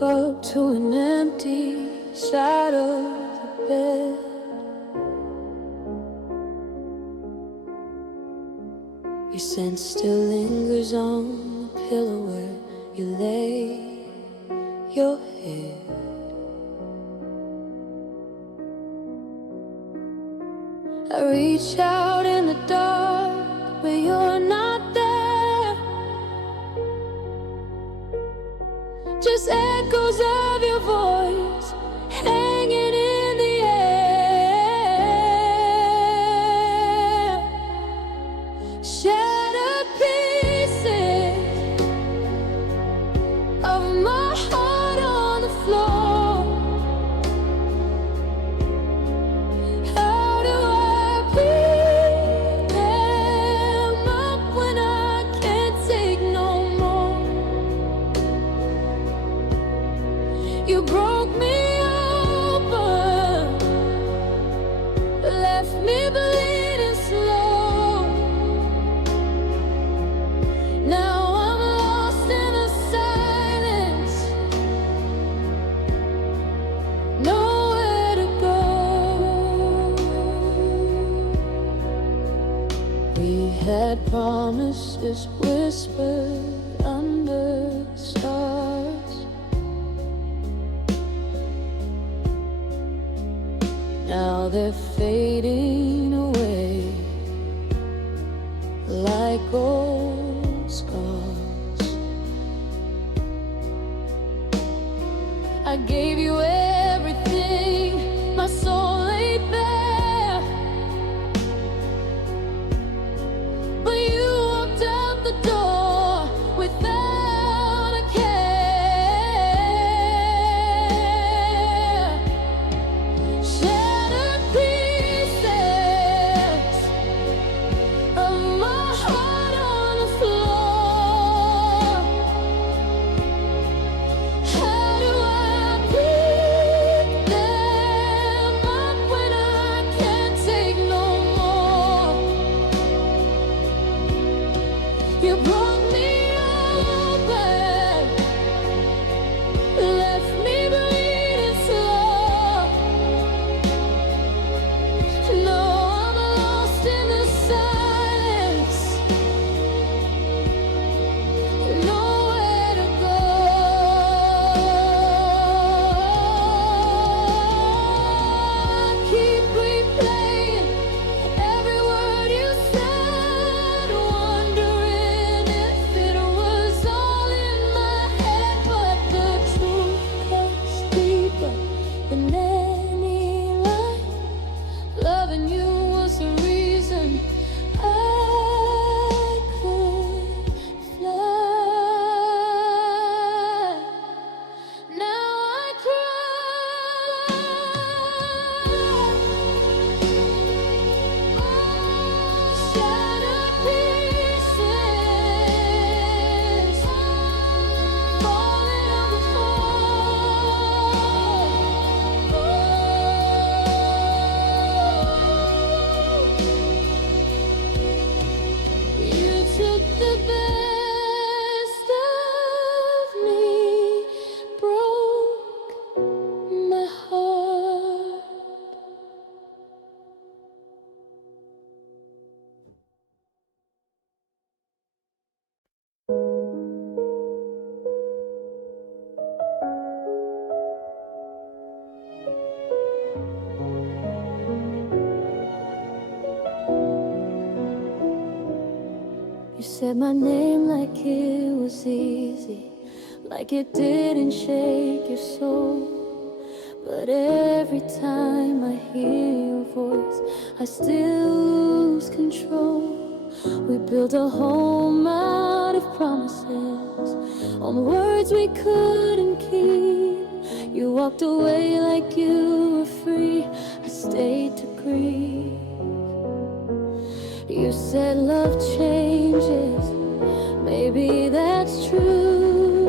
Up to an empty side of the bed. Your scent still lingers on the pillow where you lay your head. I reach out in the dark, but you're not there. Just echoes of your voice hanging in the air. Shattered pieces of my heart on the floor. How do I pick them up when I can't take no more? You broke me open, left me bleeding slow. Now I'm lost in the silence, nowhere to go. We had promises whispered under the stars. Now they're fading away like old scars. I gave you everything, my soul laid bare, but you walked out the door without a care. Shattered pieces of my heart on the floor. How do I pick them up when I can't take no more? You broke me open, left me bleeding slow. No, I'm lost in the silence, nowhere to go. I keep replaying every word you said, wondering if it was all in my head. But the truth cuts deeper than any lie. Loving you was the reason I could fly. Now I cry. Shattered pieces falling on the floor. You took the best of me, broke my heart. You said my name like it was easy, like it didn't shake your soul. But every time I hear your voice, I still lose control. We built a home out of promises, on words we couldn't keep. You walked away like you were free, I stayed to grieve. You said love changes, maybe that's true.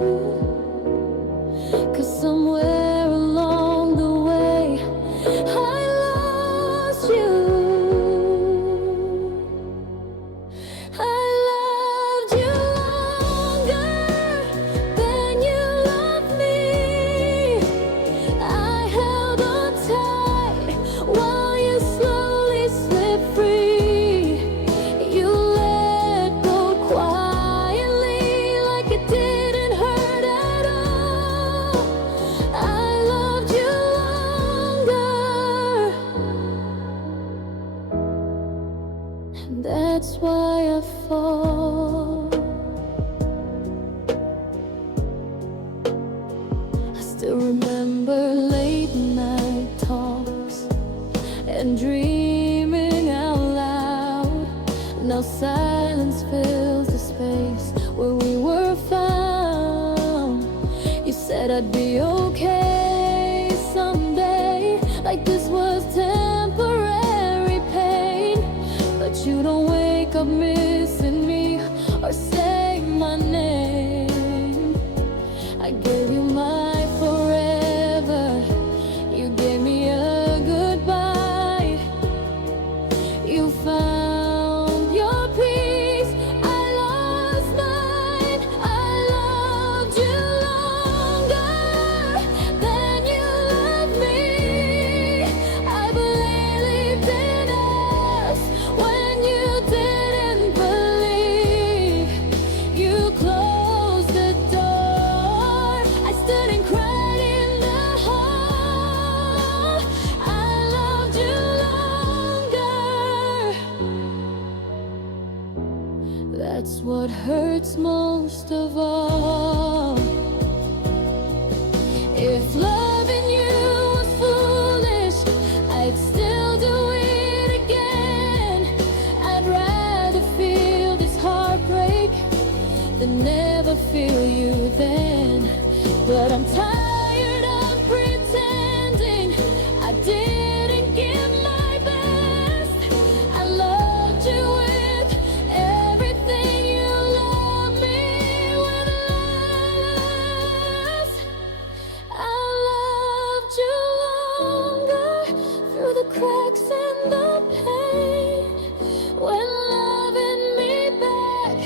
'Cause somewhere along the way I lost you. I loved you longer than you loved me. and that's why I fall. I still remember late night talks and dreaming out loud. Now silence fills the space where we were found. You said I'd be okay someday, like this was temporary pain. But you don't wake up missing me or say my name. I gave you my forever, you gave me a goodbye. You found your peace, I lost mine. I loved you longer than you loved me. I believed in us when you didn't believe. You closed the door, I stood and cried in the hall. I loved you longer. That's what hurts most of all. If loving you was foolish, I'd still do it again. I'd rather feel this heartbreak than never feel you then. But I'm tired of pretending I didn't give my best. I loved you with everything you love me with less. I loved you longer through the cracks and the pain. When loving me back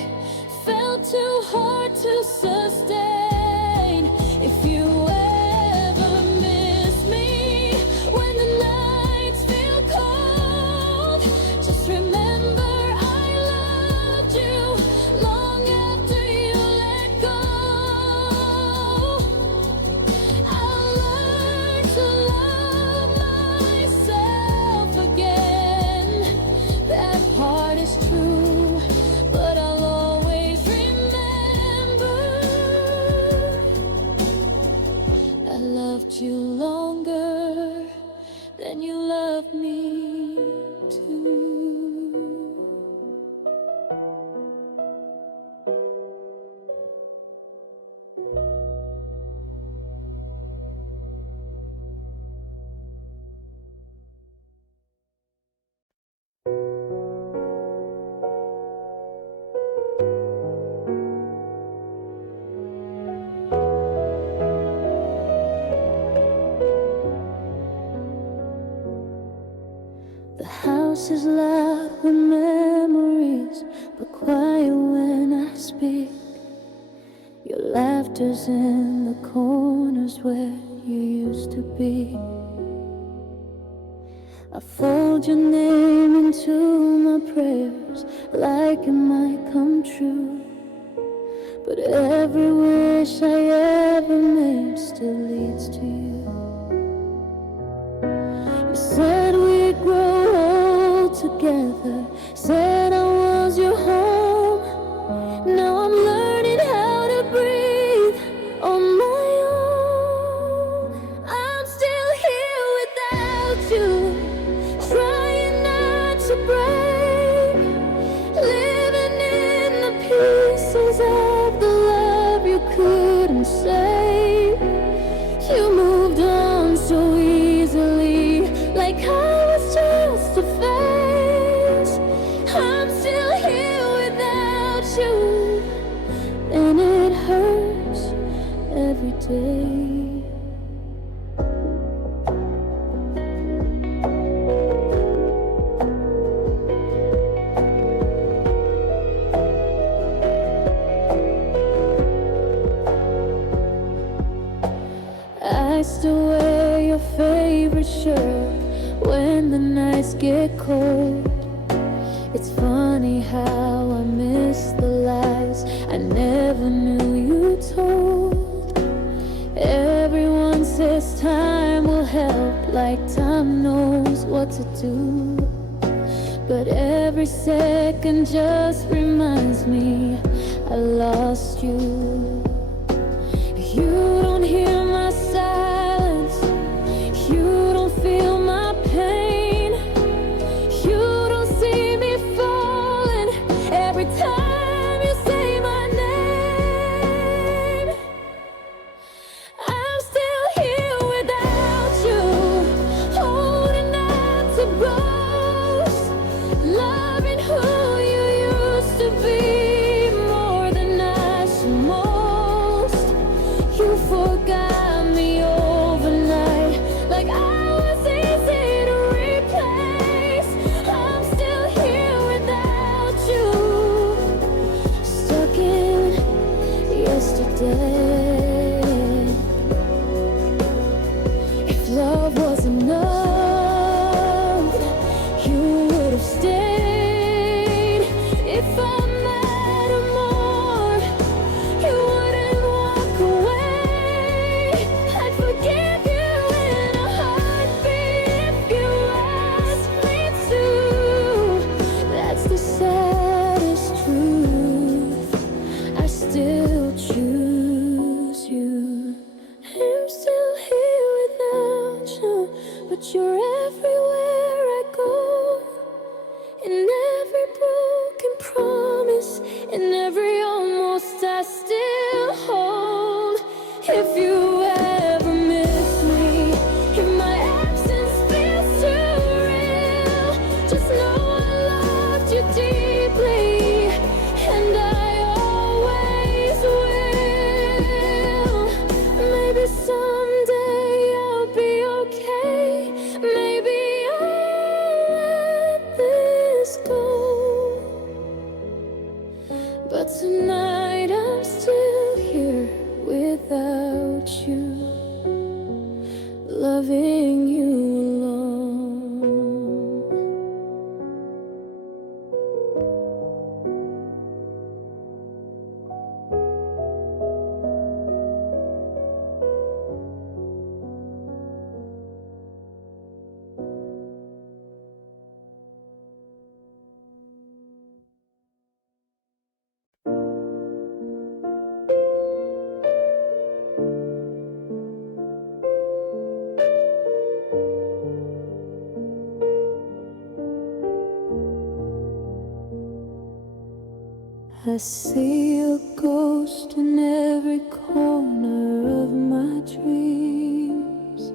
felt too hard to sustain. If you ever miss me when the nights feel cold, just remember I loved you long after you let go. I'll learn to love myself again. That part is true, but I'll always remember I loved you longer than you loved me too. The house is loud with memories, but quiet when I speak. Your laughter's in the corners where you used to be. I fold your name into my prayers like it might come true. But every wish I ever made still leads to you. You said we'd grow old together, said I was your home. Now I'm learning how to breathe on my own. I'm still here without you, trying not to break, living in the pieces of the love you couldn't save. You moved on so easily, like I was just a phase. I'm still here without you, and it hurts every day. I still wear your favorite shirt when the nights get cold. It's funny how I miss the lies I never knew you told. Everyone says time will help, like time knows what to do. but every second just reminds me I lost you. You don't hear my silence, you don't feel my pain, you don't see me falling every time you say my name. I'm still here without you, holding on to boast, loving who you used to be more than I should most. You forgot me overnight, like I was easy to replace. I'm still here without you, stuck in yesterday. If love was enough, you would have stayed. If I mattered more, you wouldn't walk away. I'd forgive you in a heartbeat if you asked me to. That's the saddest truth, I still choose you. I'm still here without you, but you're everywhere I go. In every broken promise, in every almost I still hold. If you ever miss me, if my absence feels too real, just know I loved you deeply, and I always will. Maybe someday I'll be okay, maybe I'll let this go, but tonight I'm still here without you, loving you alone. I see a ghost in every corner of my dreams,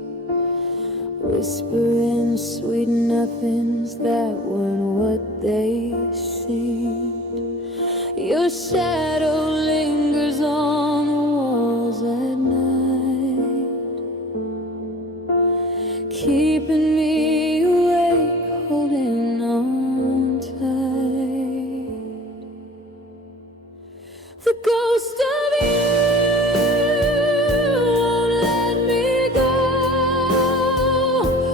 whispering sweet nothings that weren't what they seemed. Your shadow lingers on the walls at night, keeping me awake, holding on tight. The ghost of you won't let me go,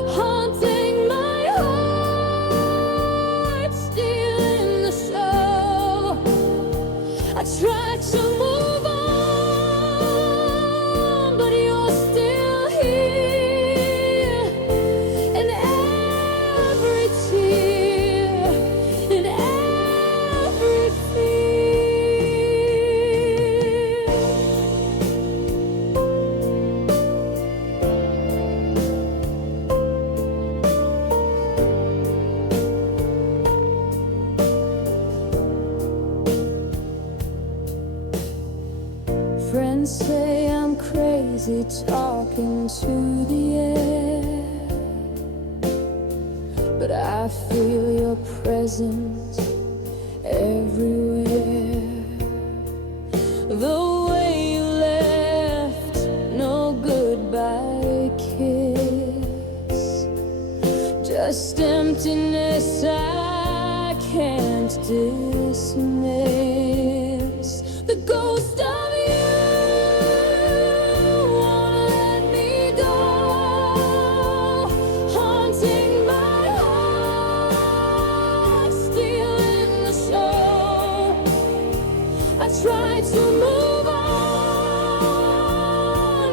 haunting my heart, stealing the show. I tried to move on, but you're still here, in every tear, in every fear. Friends say I'm crazy talking to the air, but I feel your presence everywhere. The way you left, no goodbye kiss, just emptiness I can't dismiss. The ghost of you won't let me go, haunting my heart, stealing the show. I tried to move on,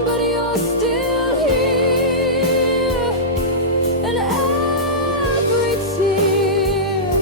but you're still here, and every tear,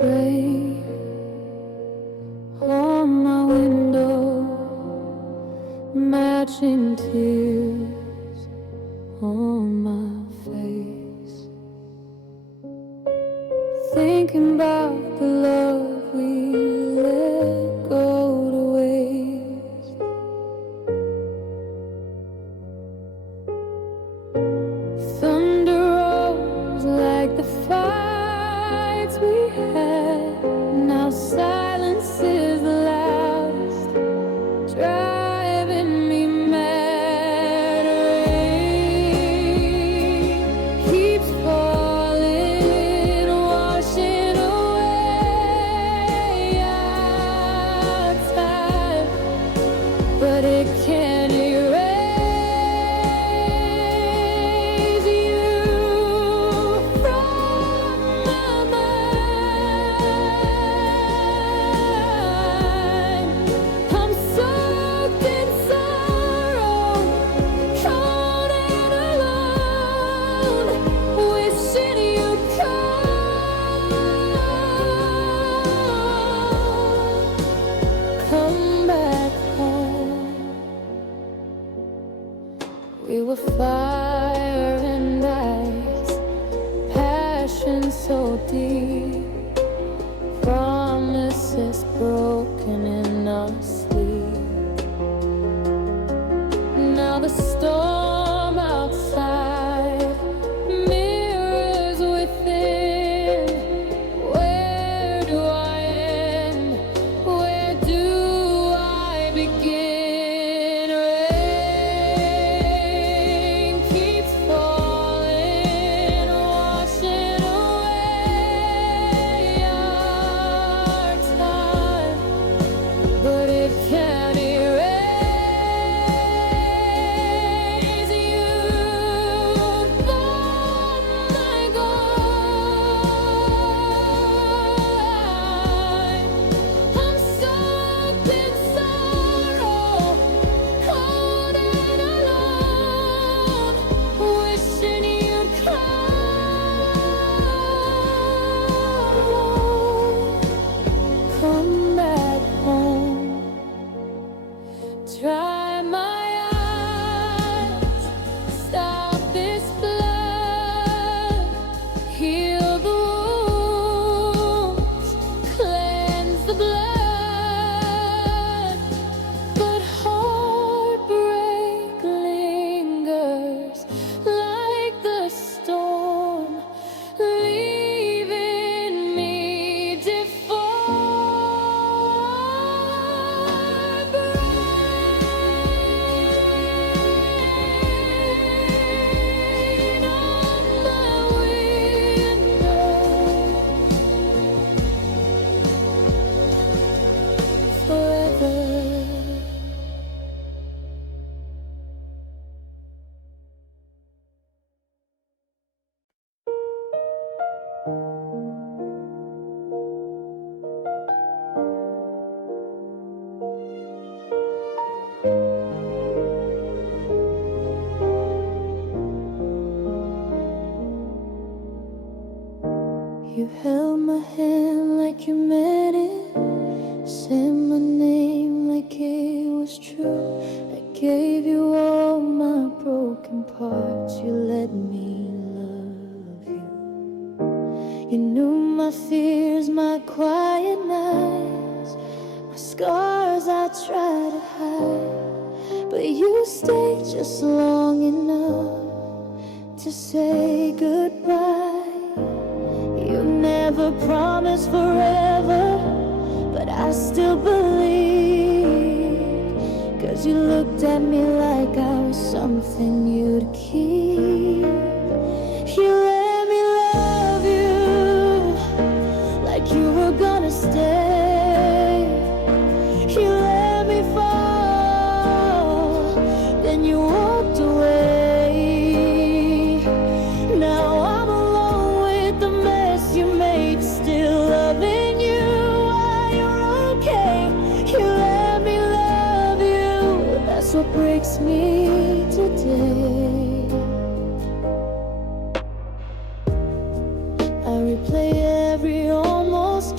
rain on my window, matching tears on my face, thinking about the love we let go to waste. Thunder rolls like the fights we had. Now silence is the loudest, driving me mad. Rain keeps falling, washing away our time, but it can't erase you from my mind. I'm soaked in sorrow, cold and alone, wishing you'd come back home. We were fire and ice, passion so deep, promises broken in our sleep. Now the storm outside mirrors within. Where do I end? Where do I begin? Rain keeps falling, washing away our time, but it can't erase you from my mind. I'm soaked in sorrow, cold and alone, wishing you'd come back home. Dry my eyes, stop this blood, heal the wounds, cleanse the blood. But heartbreak lingers like the storm, leaving me deformed. Rain on my window, forever. You held my hand like you meant it, said my name like it was true. I gave you all my broken parts, you let me love you. You knew my fears, my quiet nights, my scars I tried to hide, but you stayed just long enough to say goodbye. You never promised forever, but I still believe, 'cause you looked at me like I was something you'd keep. You let me love you like you were gonna stay. You let me fall, then you walked away. Now I'm alone with the mess you made, still loving you while you're okay. You let me love you, that's what breaks me today. I replay every almost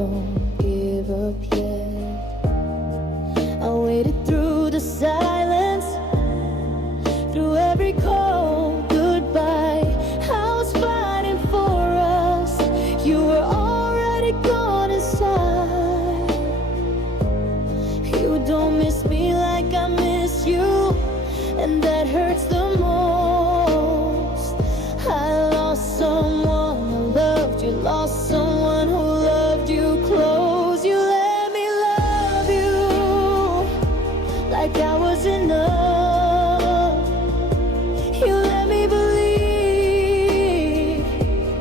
don't give up yet. I waited through the silence, through every cold goodbye. I was fighting for us. You were already gone inside. You don't miss me like I miss you, and that hurts the most. I lost someone I loved. You lost someone who loved you close. You let me love you like I was enough. You let me believe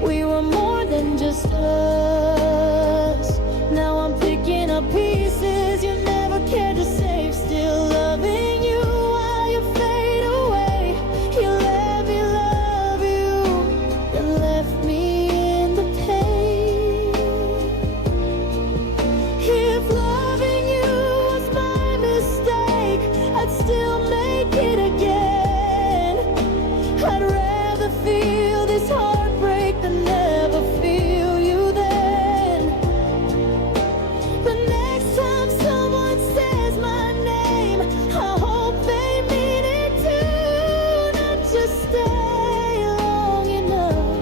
we were more than just us. Now I'm picking up pieces you never cared to save. Still loving you while you fade away. You let me love you, then left me in the pain. If loving you was my mistake, I'd still make it again. I'd rather feel this heartbreak than never feel you then. The next time someone says my name, I hope they mean it too. Not just stay long enough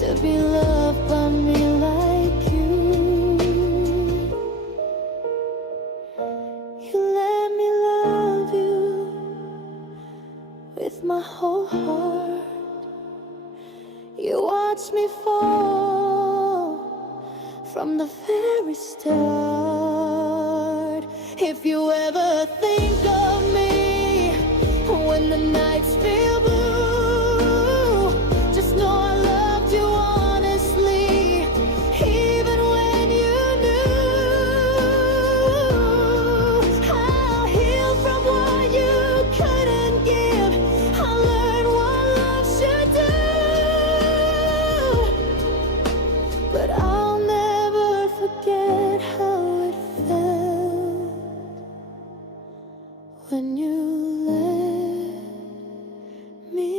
to be loved by me like you. You let me love you with my whole heart. You watched me fall from the very start. If you ever think of me when the nights feel blue, just know I loved you honestly, even when you knew. I'll heal from what you couldn't give. I'll learn what love should do. But I'll never forget how it felt when you let me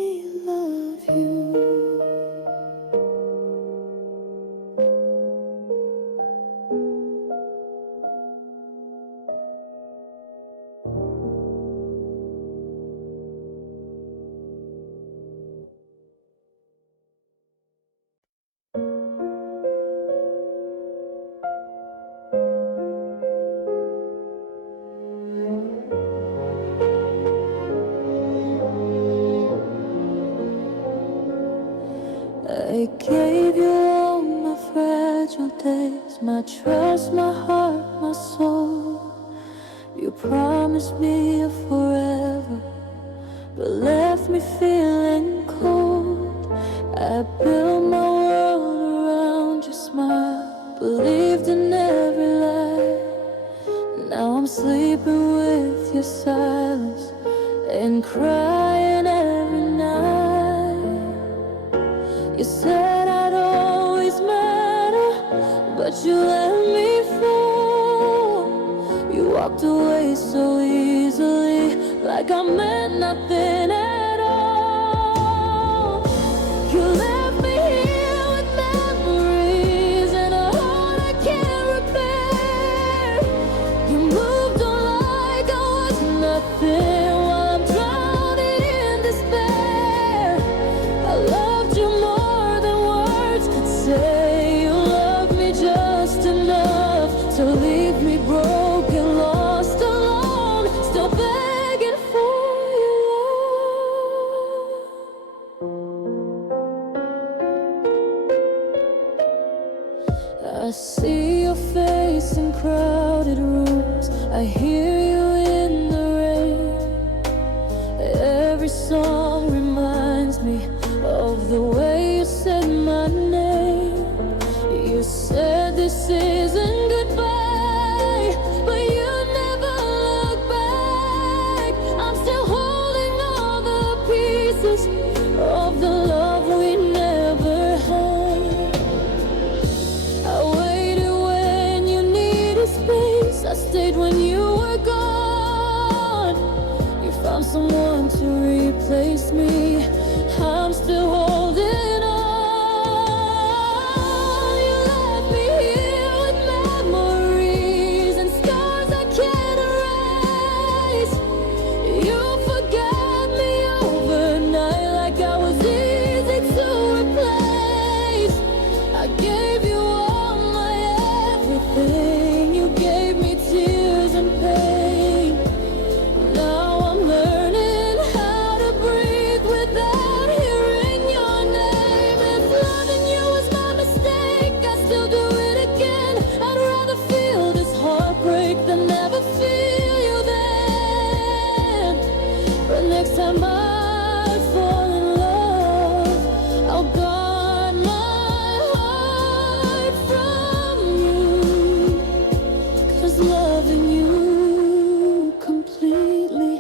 love you. I gave you all my fragile days, my trust, my heart, my soul. You promised me a forever, but left me feeling cold. I built my world around your smile, believed in every lie. Now I'm sleeping with your silence and crying every night. You said I'd always matter, but you let me fall. You walked away so easily, like I meant nothing at all. You left me here with memories and a heart I can't repair. You moved on like I was nothing while I'm drowning in despair. I loved you more than words could say. You loved me just enough to leave me broken, lost, alone, still begging for your love. I see your face in crowded rooms, I hear you in the rain. Every song reminds me of the way you said my name. You said this isn't goodbye, but you never look back. I'm still holding all the pieces of the love we never had. I waited when you needed space, I stayed when you were gone. You found someone to replace me, I'm still holding on. You left me here with time I fall in love, I'll guard my heart from you, 'cause loving you completely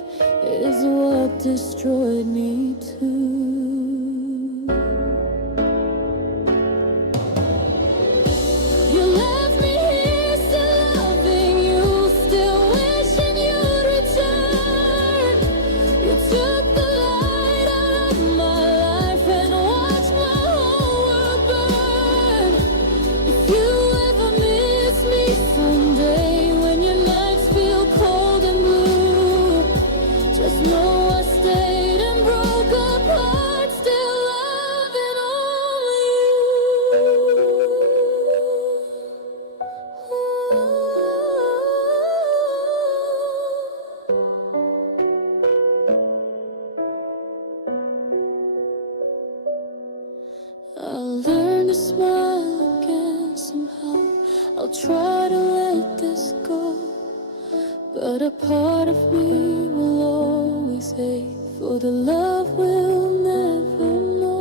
is what destroyed me too. You left me here still loving you, still wishing you'd return. You took the light out of my life and watched my whole world burn. If you ever miss me someday, when your nights feel cold and blue, just know I stayed and broke apart, still loving only you. I'll learn to smile again somehow. I'll try to let this go, but a part of me will always ache for the love we'll never know.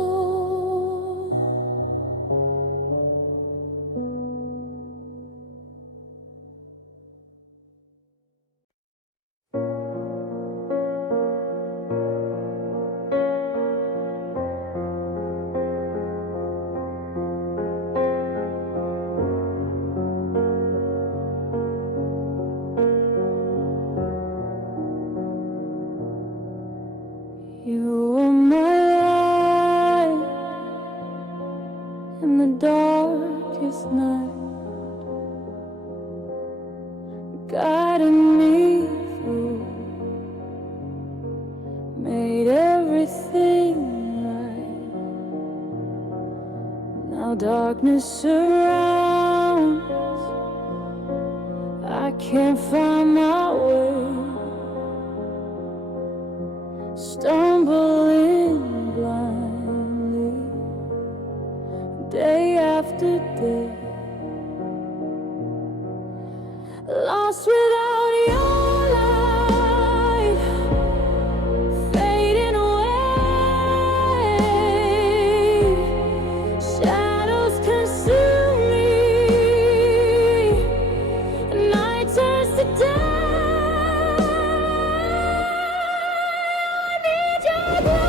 You were my light in the darkest night, guiding me through, made everything right. Now darkness surrounds, I can't find my way, stumbling blindly, day after day, lost without your light, fading away, shadows consume me, night turns to day. I need your love.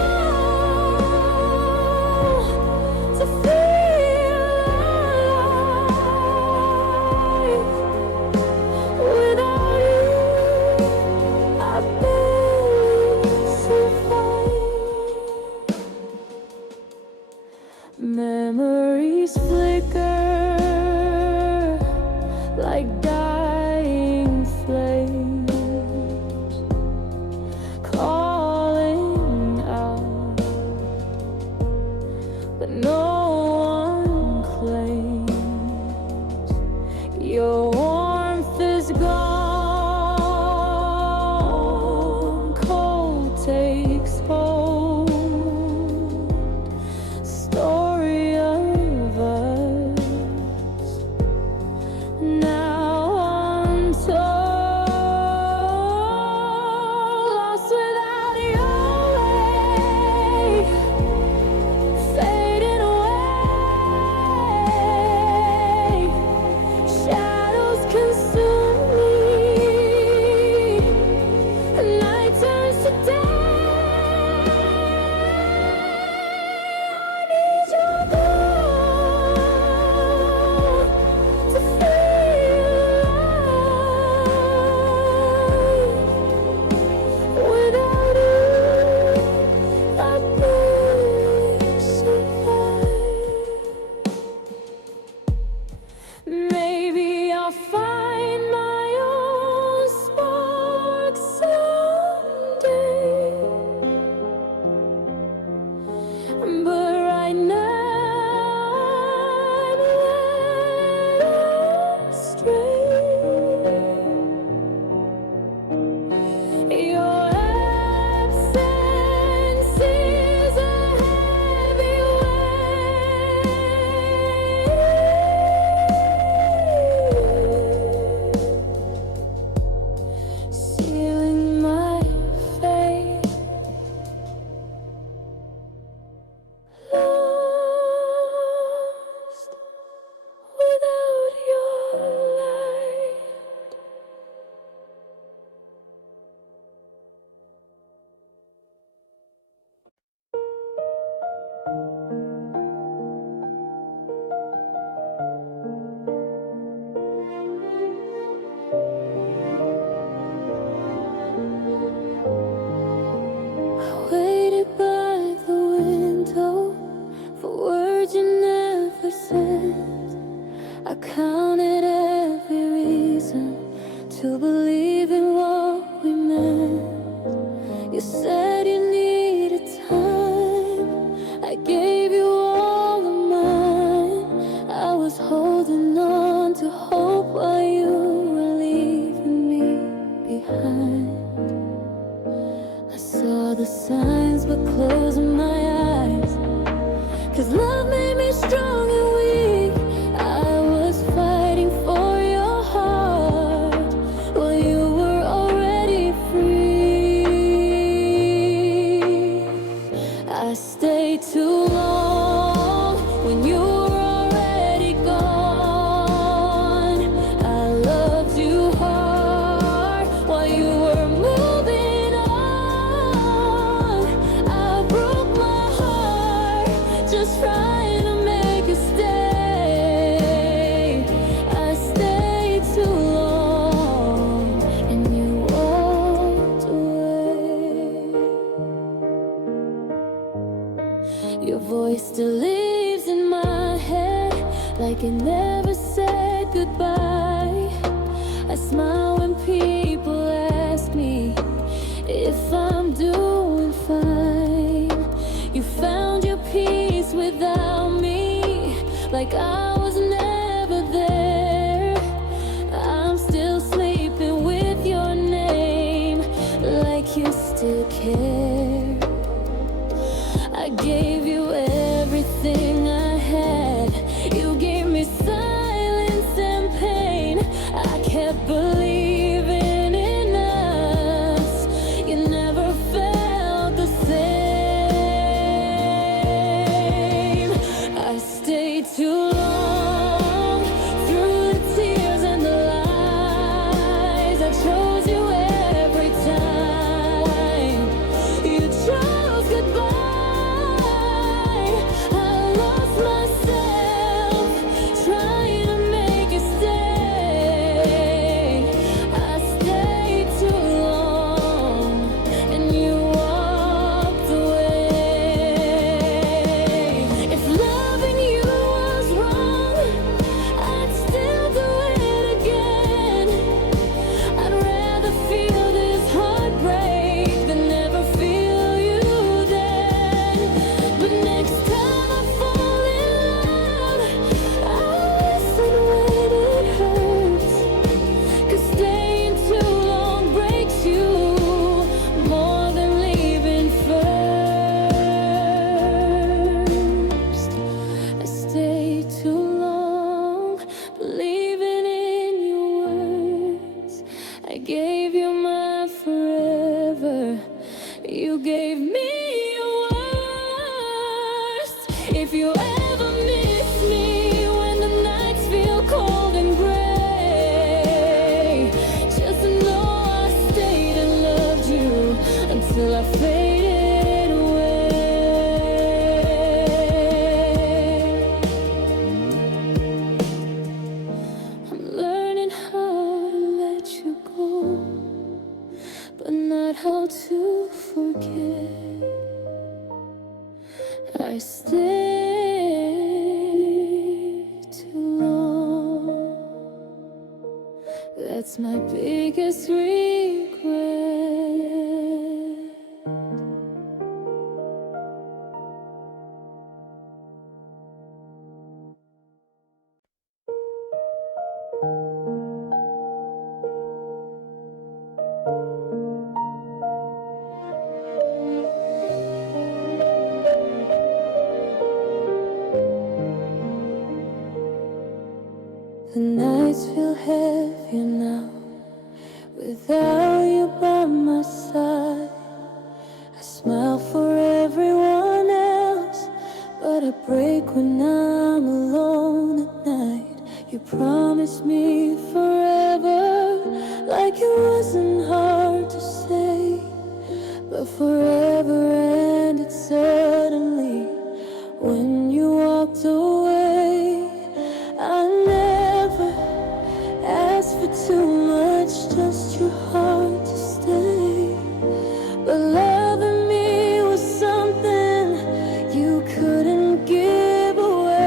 saw the signs but closing my eyes, 'cause love made me strong and weak. I was fighting for your heart while you were already free. I stayed too long when you were already gone. I loved you hard while you were moving on. I broke my heart just trying to make you stay. I stayed too long and you walked away. Your voice still lives in my head like it never said goodbye. I smile when people ask me if I'm doing fine. You found your peace without me, like I was never there. I'm still sleeping with your name, like you still care. I gave you everything I had. You gave me silence and pain. I kept believing in us. You never felt the same. I stayed too long through the tears and the lies. I chose you every time. You chose goodbye. I lost myself trying to make you stay. I stayed too long and you walked away. If loving you was wrong, I'd still do it again. I'd rather feel this heartbreak than never feel you then. But next time I fall in love, I'll listen when it hurts, 'cause staying too long breaks you more than leaving first. I stayed too long believing in your words. I gave you my forever. You gave me your worst. If you ever miss me when the nights feel cold and gray, just know I stayed and loved you until I faded away. I'm learning how to let you go, but not how to forget. I stayed too long. That's my biggest regret. The nights feel heavier now without you by my side. I smile for everyone else, but I break when I'm alone at night. You promised me forever, like it wasn't hard to say, but forever ended suddenly when you walked away. I never asked for too much, just your heart to stay. But loving me was something you couldn't give away.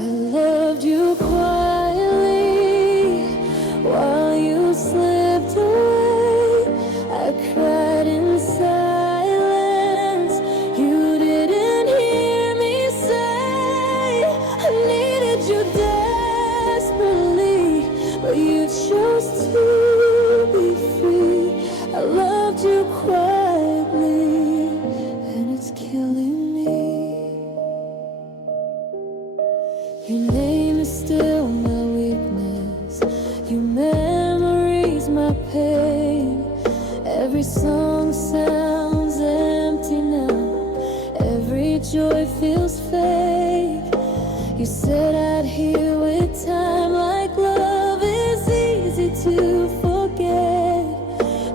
I loved you quietly while you slipped away. I cried in silence. You didn't hear me Every song sounds empty now. Every joy feels fake. You said I'd heal with time, like love is easy to forget.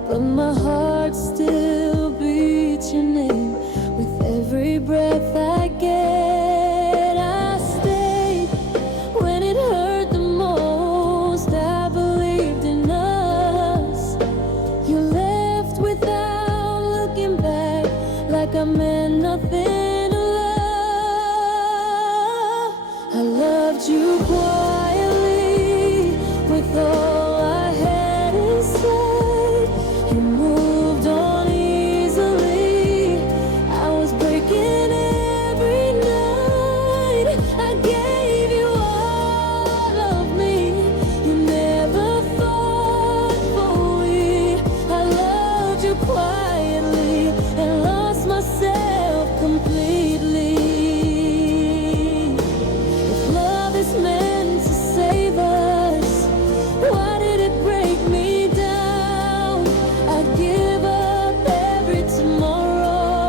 But my heart still beats your name with every breath I get. I stayed when it hurt the most. I believed in us. You left without looking back, like I meant nothing to love. I loved you quietly with all I had inside. You moved on easily. I was breaking every night. I gave you all of me. You never thought for me. I loved you quietly and lost myself completely. If love is meant to save us, why did it break me down? I'd give up every tomorrow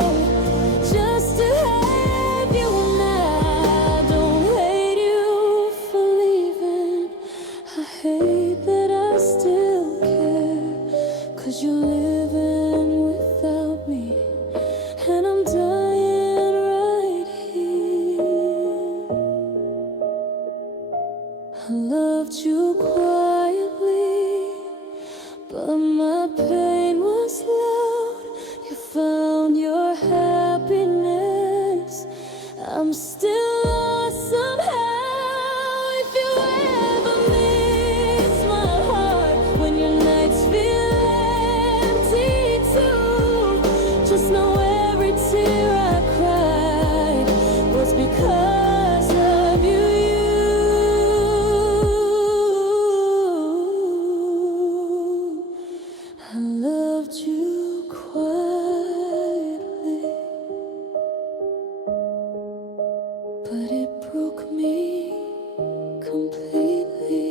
just to have you now. Don't hate you for leaving. I hate that I still care, 'cause you're living without me, and I'm dying right here. I loved you quietly, but my pain was loud. You found your happiness. I'm still lost somehow. If you ever miss my heart when your nights feel empty too, just know every tear I cried was because of you. I loved you quietly, but it broke me completely.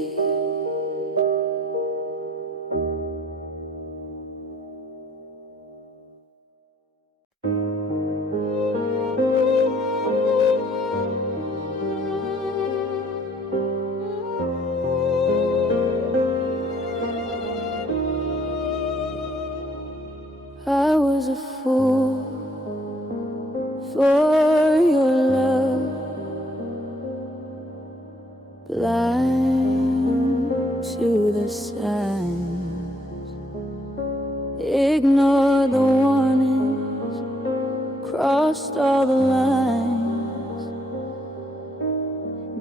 I was a fool for your love, blind to the signs, ignored the warnings, crossed all the lines,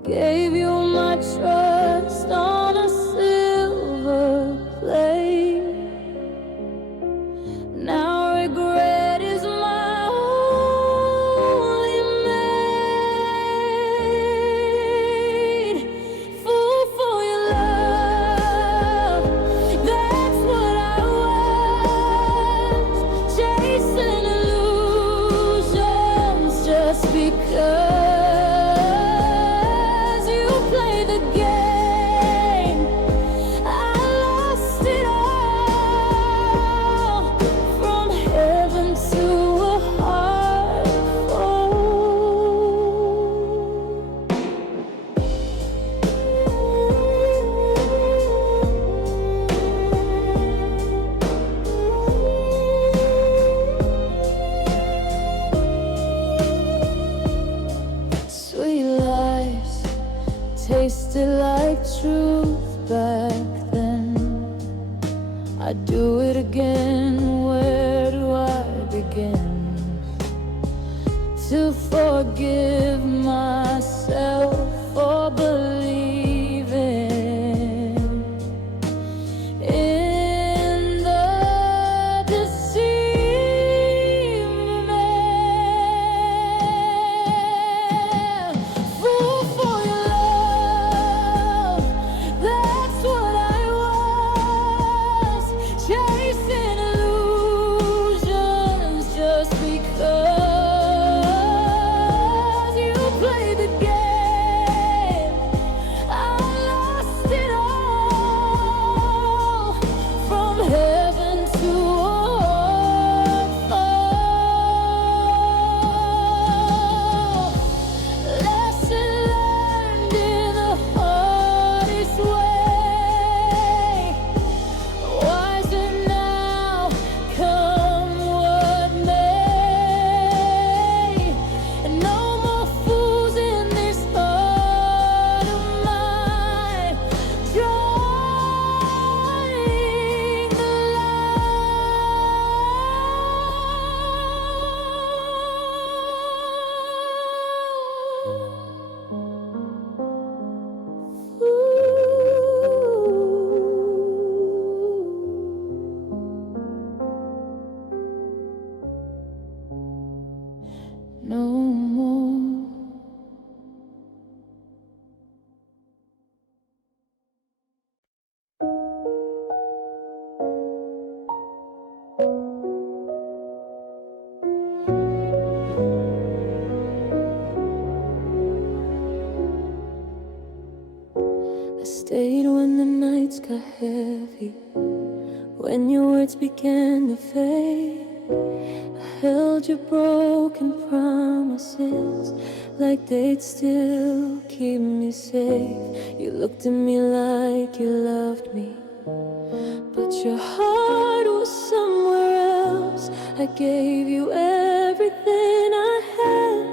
gave you my trust on a silver plate. Now regret is my only mate. Fool for your love, that's what I was. Chasing illusions just because you play the game. I lost it all, from heaven to a heart full. Sweet lies tasted like truth back then. I'd do it again. Where do I begin to forgive myself for believing in the deceivement? Fool for your love, lights began to fade, I held your broken promises like they'd still keep me safe. You looked at me like you loved me, but your heart was somewhere else. I gave you everything I had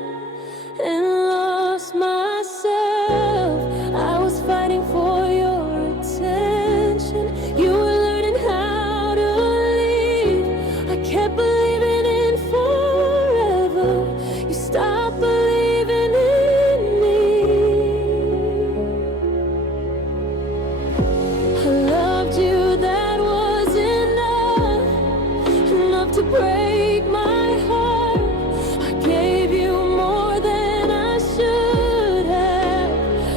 and lost myself. I was fighting for your attention. You were learning how to leave. I kept believing in forever. You stopped believing in me. I loved you, that was enough to break my heart. I gave you more than I should have.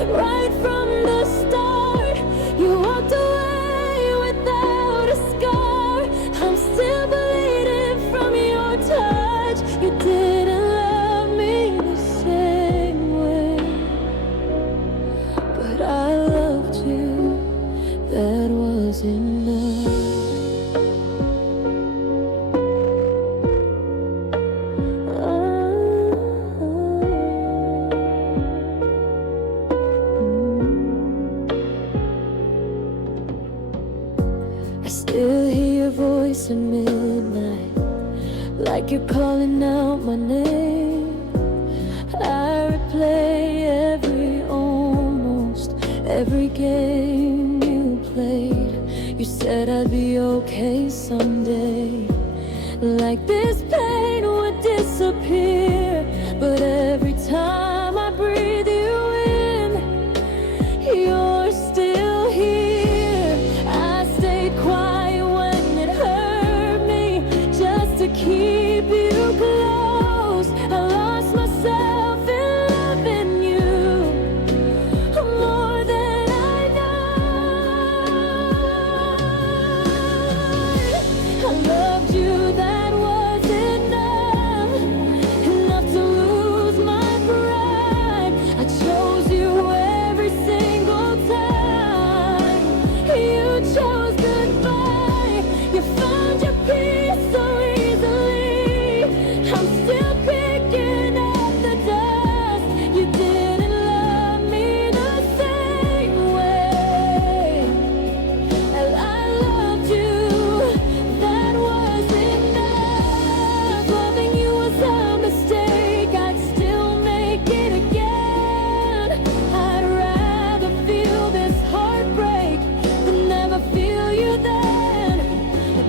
Right from the start, you walked away without a scar. I'm still bleeding from your touch. You didn't love me the same way, but I loved you, that was enough. I still hear your voice at midnight, like you're calling out my name. I replay almost every game you played. You said I'd be okay someday, like this pain would disappear. But every time I breathe you in, you're still here. I stayed quiet when it hurt me, just to keep you close. I lost myself in loving you more than I know. I loved you, that was enough to lose my pride. I chose you every single time. You chose goodbye. You found your peace so easily. I'm still picking up the dust. You didn't love me the same way, and I loved you, that was enough. Loving you was a mistake, I'd still make it again. I'd rather feel this heartbreak than never feel you then.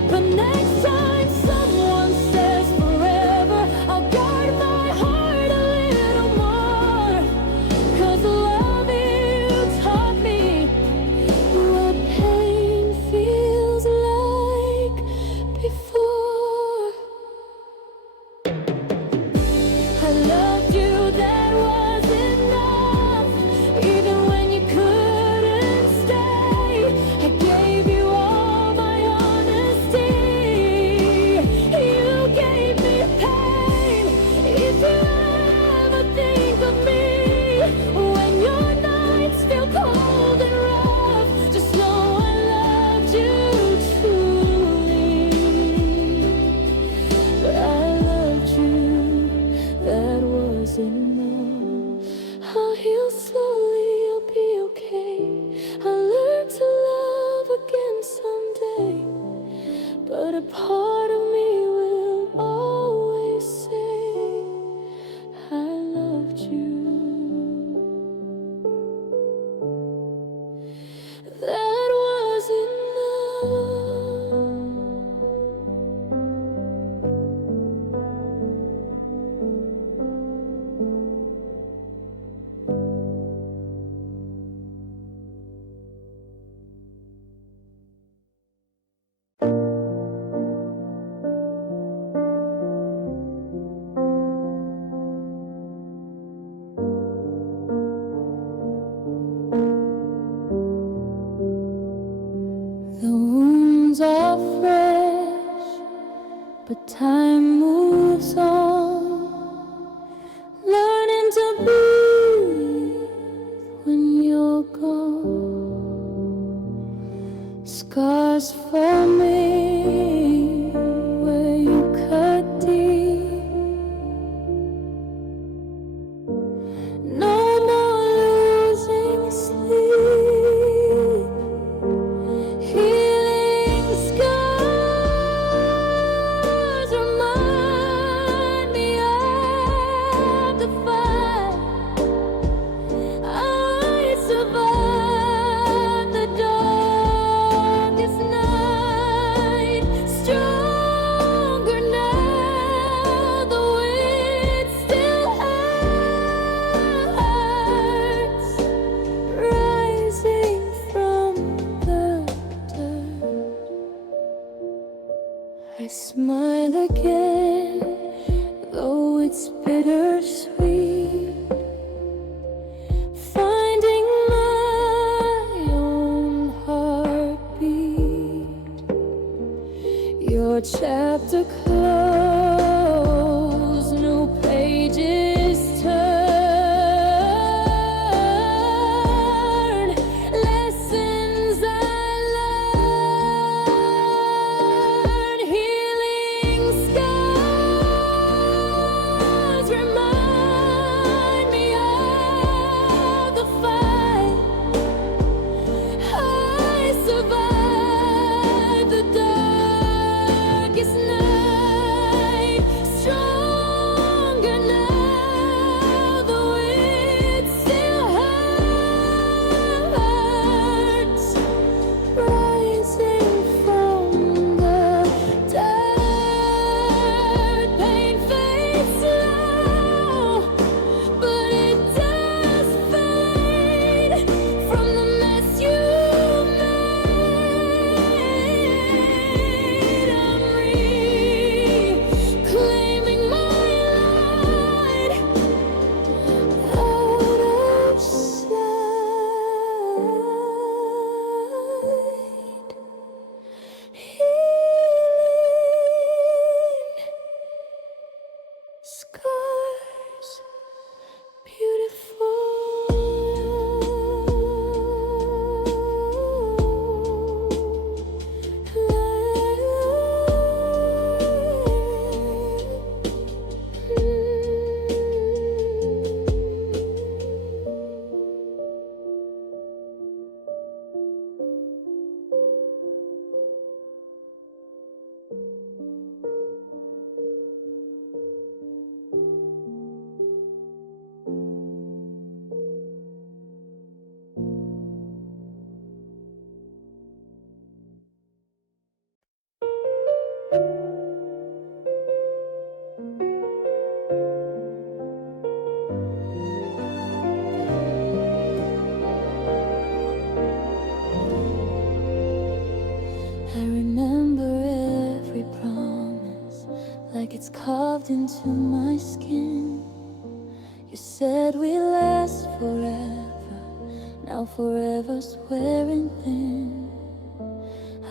But next time someone says forever, I'll guard my heart a little more. 'Cause loving you taught me what pain feels like before. I loved you, that was enough. Even when you couldn't stay, I gave you all my honesty. You gave me pain. If you ever think of me when your nights feel cold and rough, just know I loved you truly. But I loved you, that was enough. I'll heal slowly, I'll be okay. I'll learn to love again someday. But a part of me will always say I loved you. That was enough. The wounds are fresh, but time moves on. Learning to breathe when you're gone. Scars for me smile again, though it's bittersweet. Finding my own heartbeat. Your chapter closed, new pages turn. Lessons I learned, healing scars remind me of the fight. I survived the darkest night, stronger now, though it still hurts. Rising from the dirt, pain fades slow, but it does fade from the mess you made. I'm reclaiming my light out of sight. Healing scars, beautiful. I remember every promise like it's carved into my skin. You said we last forever, now forever's wearing thin.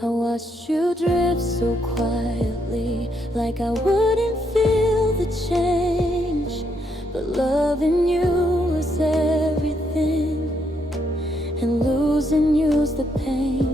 I watched you drift so quietly, like I wouldn't feel the change. But loving you was everything, and losing you's the pain.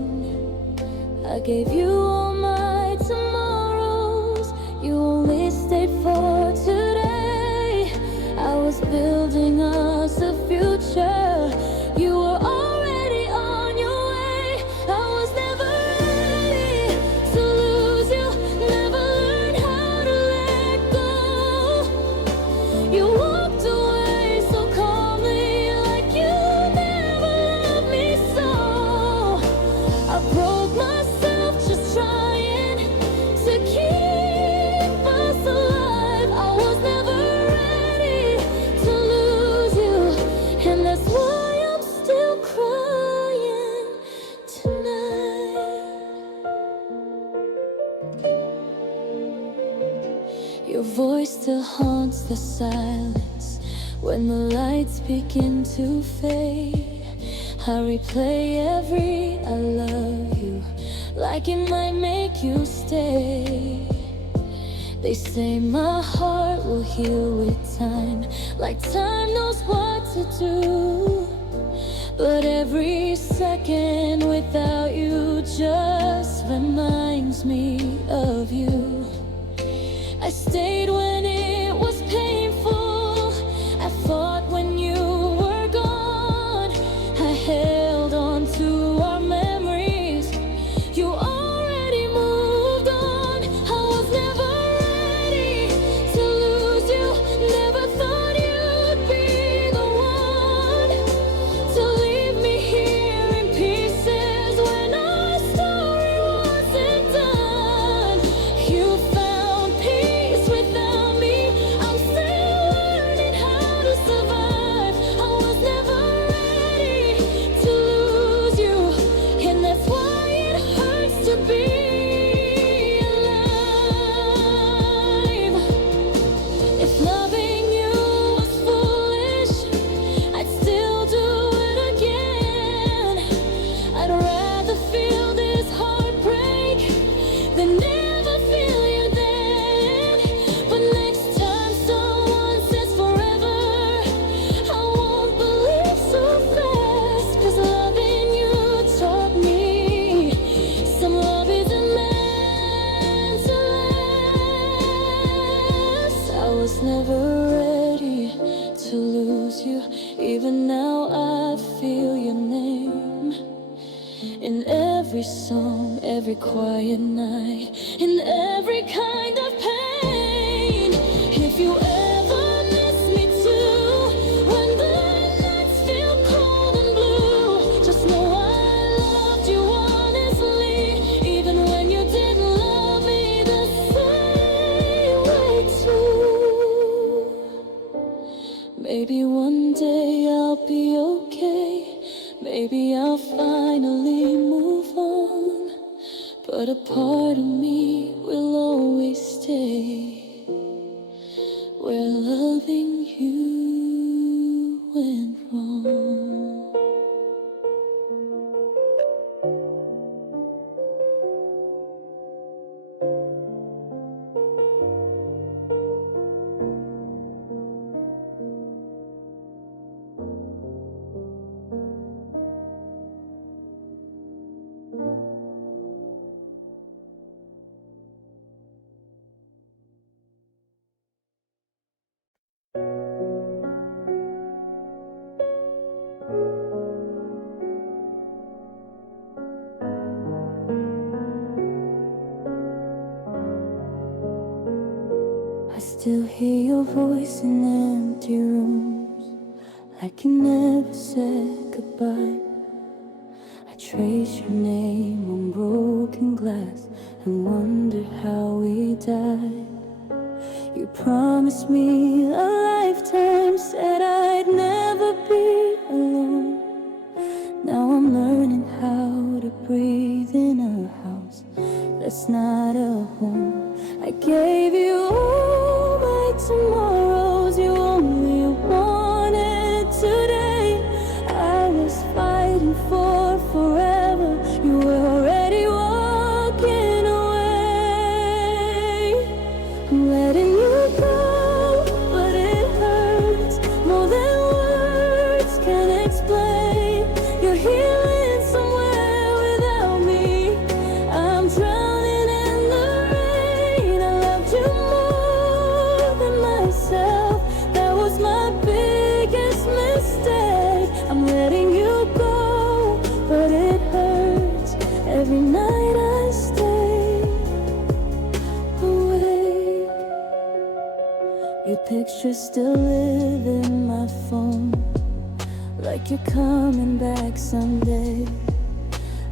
I gave you all my tomorrows, you only stayed for today. I was building us a future, you were already on your way. I was never ready to lose you, never learned how to let go. You walked away so calmly, like you never loved me so. I broke myself just trying to keep us alive. I was never ready to lose you, and that's why I'm still crying tonight. Your voice still haunts the silence when the lights begin to fade. I replay every I love you, like it might make you stay. They say my heart will heal with time, like time knows what to do. But every second without you just reminds me of you. I stayed when it was painful, I fought when you were gone. I held on to our memories, you already moved on. I was never ready to lose you, never thought you'd be the one to leave me here in pieces when our story wasn't done. You found peace with was never ready to lose you. Even now I feel your name in every song, every quiet night, in every kind of pain. If you ever miss me too, when the nights feel cold and blue, just know I loved you honestly, even when you didn't love me the same way too. Maybe one day I'll be okay, maybe I'll finally move on, but a part of me will always stay where loving you went wrong. I still hear your voice in empty rooms, like you never said goodbye. I trace your name on broken glass and wonder how we died. You promised me a lifetime, said I'd never be alone. Now I'm learning how to breathe in a house that's not a home. I gave you all my tomorrows, you only wanted today. I was fighting for forever, you were already walking away. I'm letting you go, but it hurts more than words can explain. You're healing somewhere without me, I'm drowning in the rain. I loved you more than myself, that was my biggest mistake. I'm letting you go, but it hurts every night I stay awake. Your pictures still live in my phone, like you're coming back someday.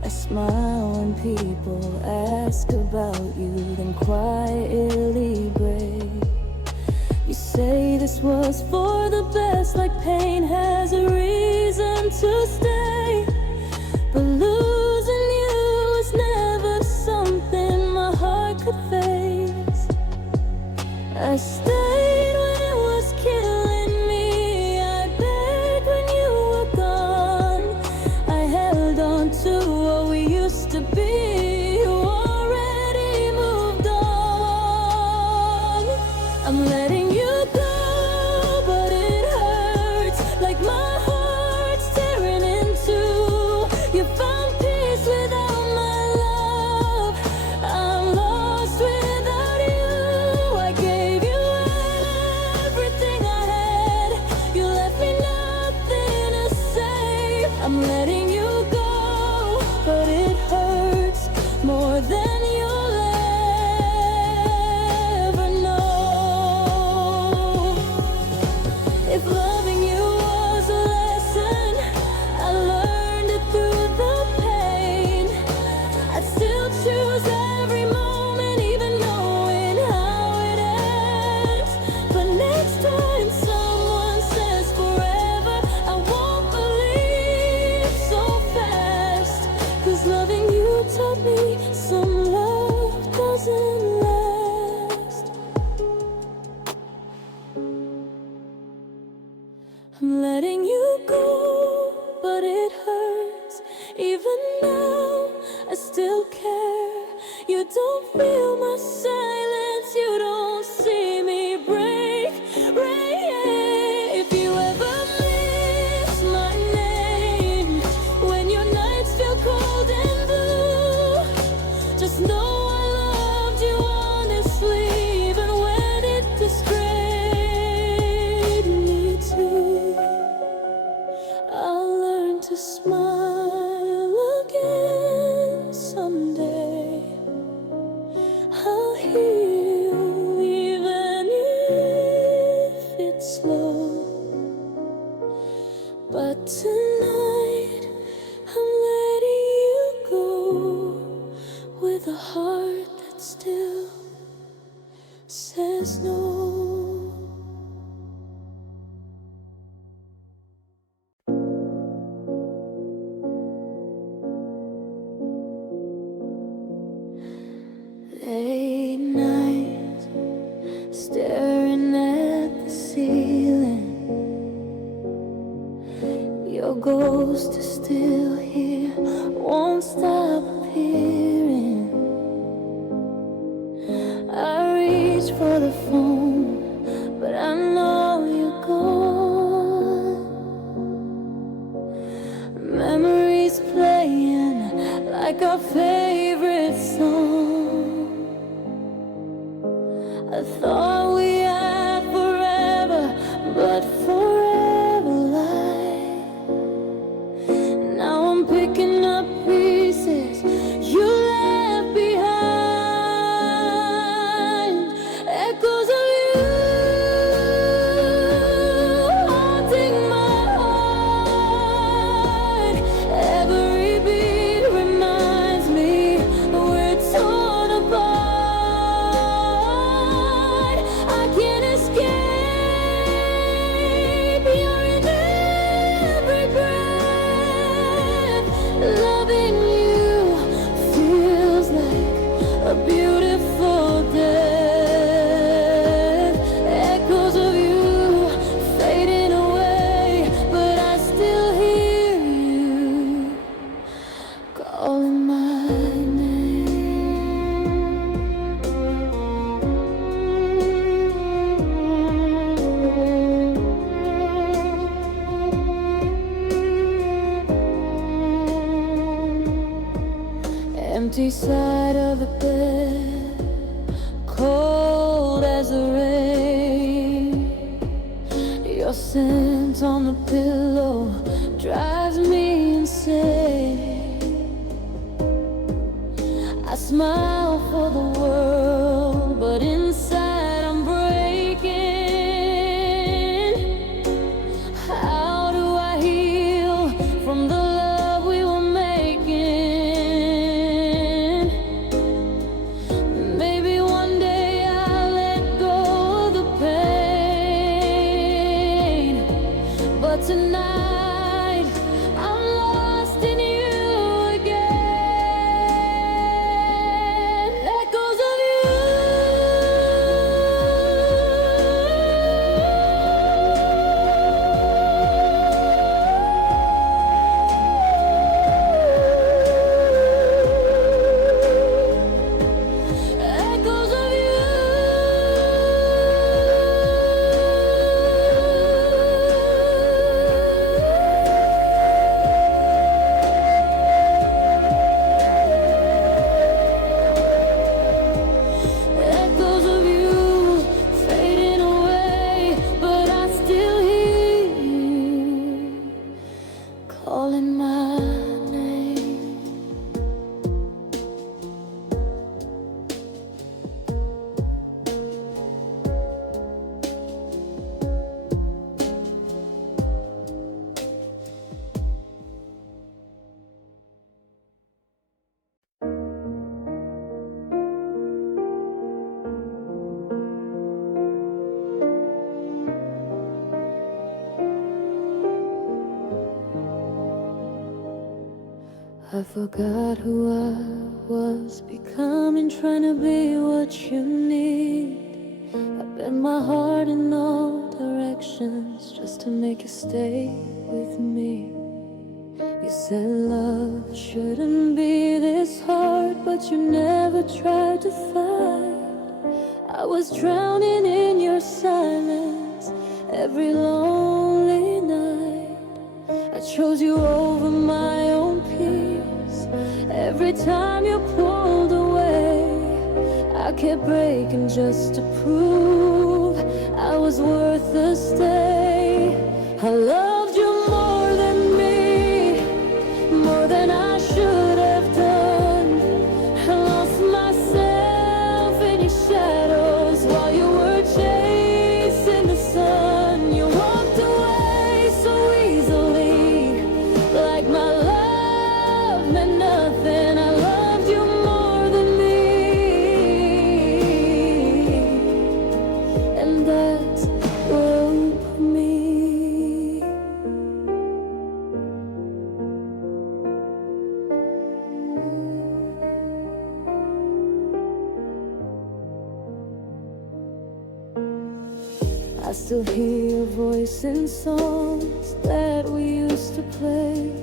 I smile when people ask about you, then quietly break. You say this was for the best, like pain has a reason to stay. But losing you was never something my heart could face. I stayed when it was killing me, I begged when you were gone. I held on to what we used to be, you already moved on. I'm letting you go, but it hurts, like my heart's tearing in two. You found peace without my love, I'm lost without you. I gave you everything I had, you left me nothing to say. I'm letting you go, but it hurts more than you'll ever know. If loving you was a lesson, I learned it through the pain. I'd still choose every moment, even knowing how it ends. But next time someone says forever, I won't believe so fast. 'Cause loving you taught me some love doesn't last. I'm letting you go, but it hurts. Even now, I still care. You don't feel my silence, you don't see me break. If you ever miss my name, when your nights feel cold and blue, just know I loved you honestly, even when it distressed There's no late night, staring at the ceiling. Your ghost is still here, won't stop appearing. I reach for the phone, but I know you're gone. Memories playing like our favorite song. I thought we had forever, but forever lied. Now I'm picking up pieces you left behind. Echoes of you haunting my heart. Every beat reminds me we're torn apart. I can't escape. You're in every breath. Loving you feels like a beautiful death. Echoes of you fading away, but I still hear you calling my name. Empty side of the bed, cold as the rain. Your scent on the pillow drives me insane. I smile for the world, but inside I'm breaking. How do I heal from the love we were making? Maybe one day I'll let go of the pain, but tonight I'm lost in you again. Echoes of you. Echoes of you. Echoes of you fading away, but I still hear you calling my name. I forgot who I was becoming, trying to be what you need. I bent my heart in all directions just to make you stay with me. You said love shouldn't be this hard, but you never tried to fight. I was drowning in your silence every lonely night. I chose you over my own peace. Every time you pulled away, I kept breaking just to prove I was worth the stay. I loved you more than me, more than I should have done. I lost myself in your shadows while you were chasing the sun. You walked away so easily, like my love meant nothing. I loved you more than me. I still hear your voice in songs that we used to play.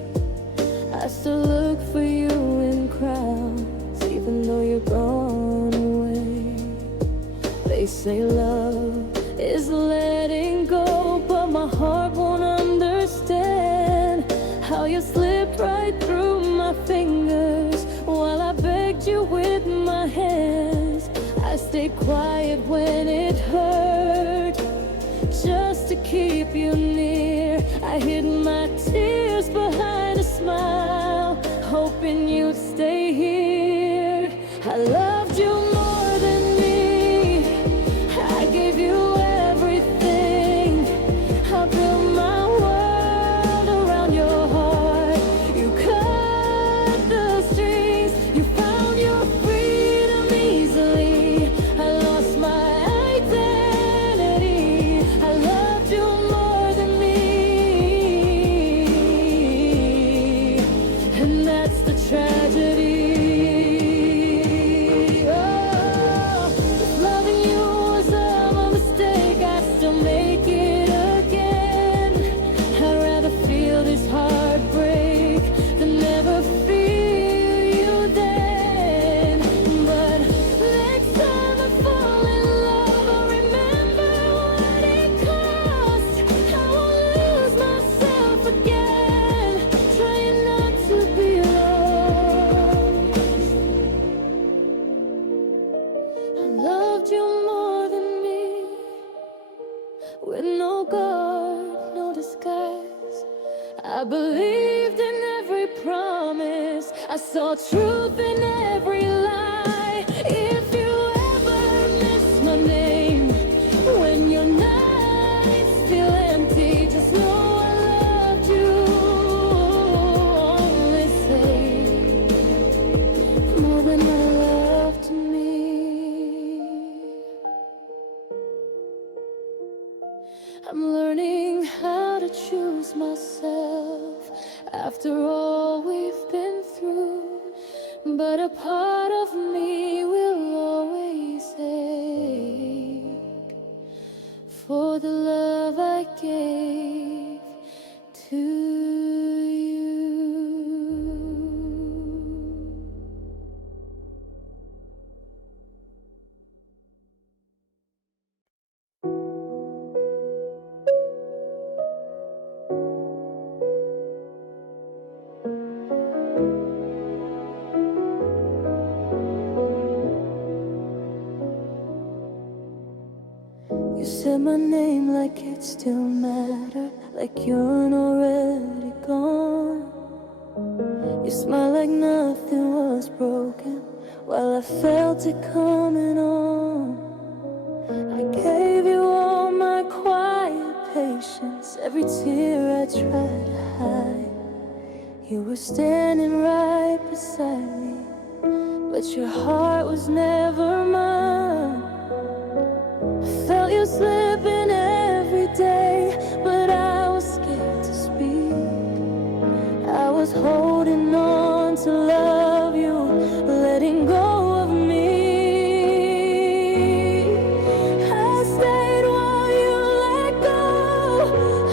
I still look for you in crowds, even though you're gone away. They say love is letting go, but my heart won't understand how you slipped right through my fingers while I begged you with my hands. I stayed quiet when it hurt, just to keep you near. I hid my tears behind a smile, hoping you'd stay here. I loved you more than me, I gave you everything. I built my world around your heart. You cut the strings, you found your freedom easily. I lost my identity. I loved you more than me, and that's the tragedy. Oh, if loving you was a mistake, I'd still make it again. I'd rather feel this heartbreak than never feel you then. But next time I fall in love, I'll remember what it cost. I won't lose myself again, trying not to be lost. I loved you more than me, with no guard, no disguise. I believed in every promise, I saw truth in every lie. If you ever miss my name, when your nights feel empty, just know I loved you. Only say more than my love to me. I'm learning how to choose myself after all we've been through. But a part of me will always ache for the love I gave to you. You said my name like it still mattered, like you're already gone. You smiled like nothing was broken while I felt it coming on. I gave you all my quiet patience, every tear I tried to hide. You were standing right beside me, but your heart was never mine. I felt you slipping every day, but I was scared to speak. I was holding on to love you, letting go of me. I stayed while you let go,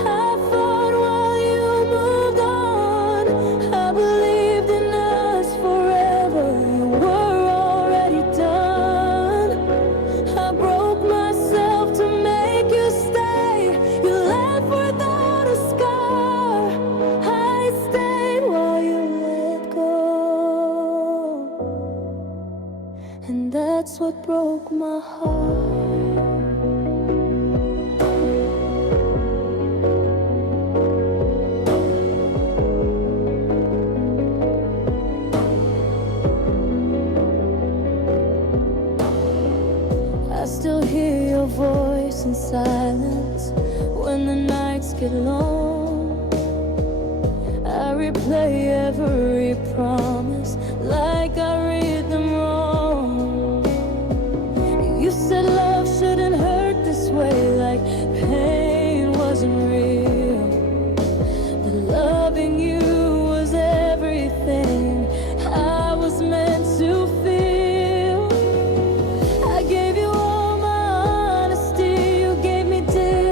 I fought while you moved on. I believed in us forever, you were already done. I broke myself to make you stay. You left without a scar. I stayed while you let go, and that's what broke my heart. I still hear your voice in silence when the nights get long. I replay every promise like I read them wrong. You said love shouldn't hurt this way, like pain wasn't real. But loving you was everything I was meant to feel. I gave you all my honesty, you gave me tears.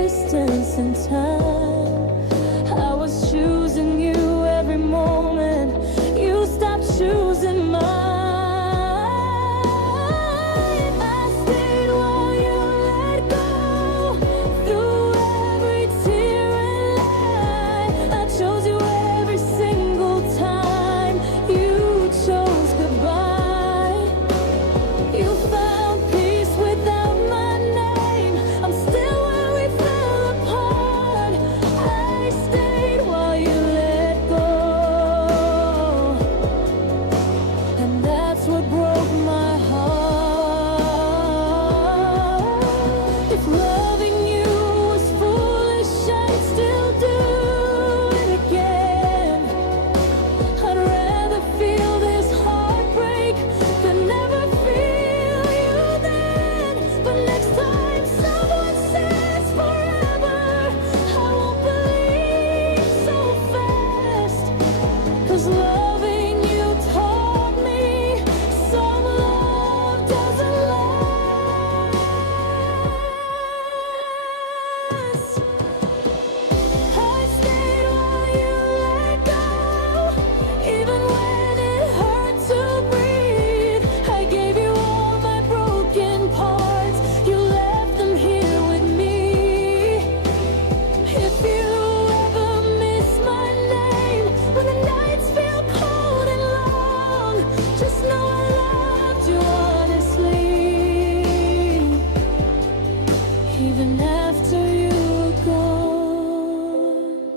even after you were gone.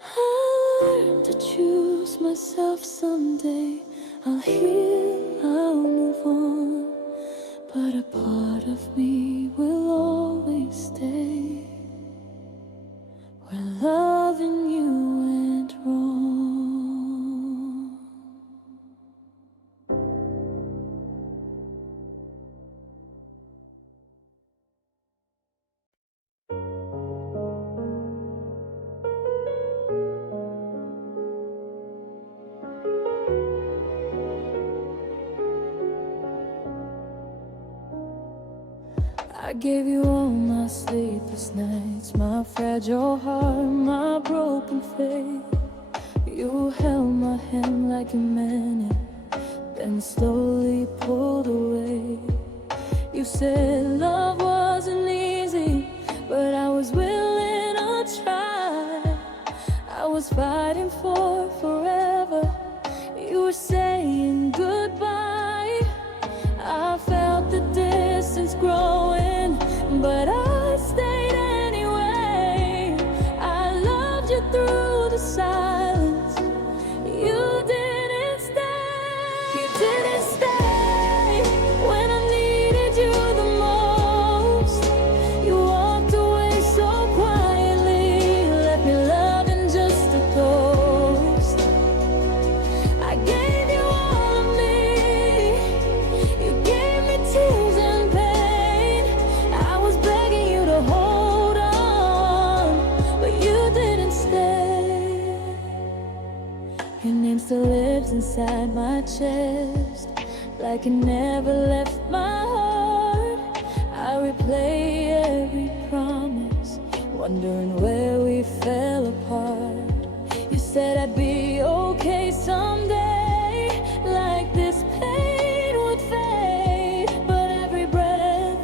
I learned to choose myself someday. I'll heal, I'll move on, but a part of me will always stay where loving you went wrong. I gave you all my sleepless nights, my fragile heart, my broken faith. You held my hand like you meant it, then slowly pulled away. You said love wasn't easy, but I was willing to try. I was fighting for forever. You were saying goodbye. I felt the distance growing, but I stayed anyway. I loved you through the silence. You didn't stay. You didn't stay when I needed you the most. You walked away so quietly, left me loving just a ghost. I gave you all of me. You gave me tears and pain. I was begging you to hold on, but you didn't stay. Your name still lives inside my chest, like it never left my heart. I replay every promise, wondering where we fell apart. You said I'd be okay someday, like this pain would fade. But every breath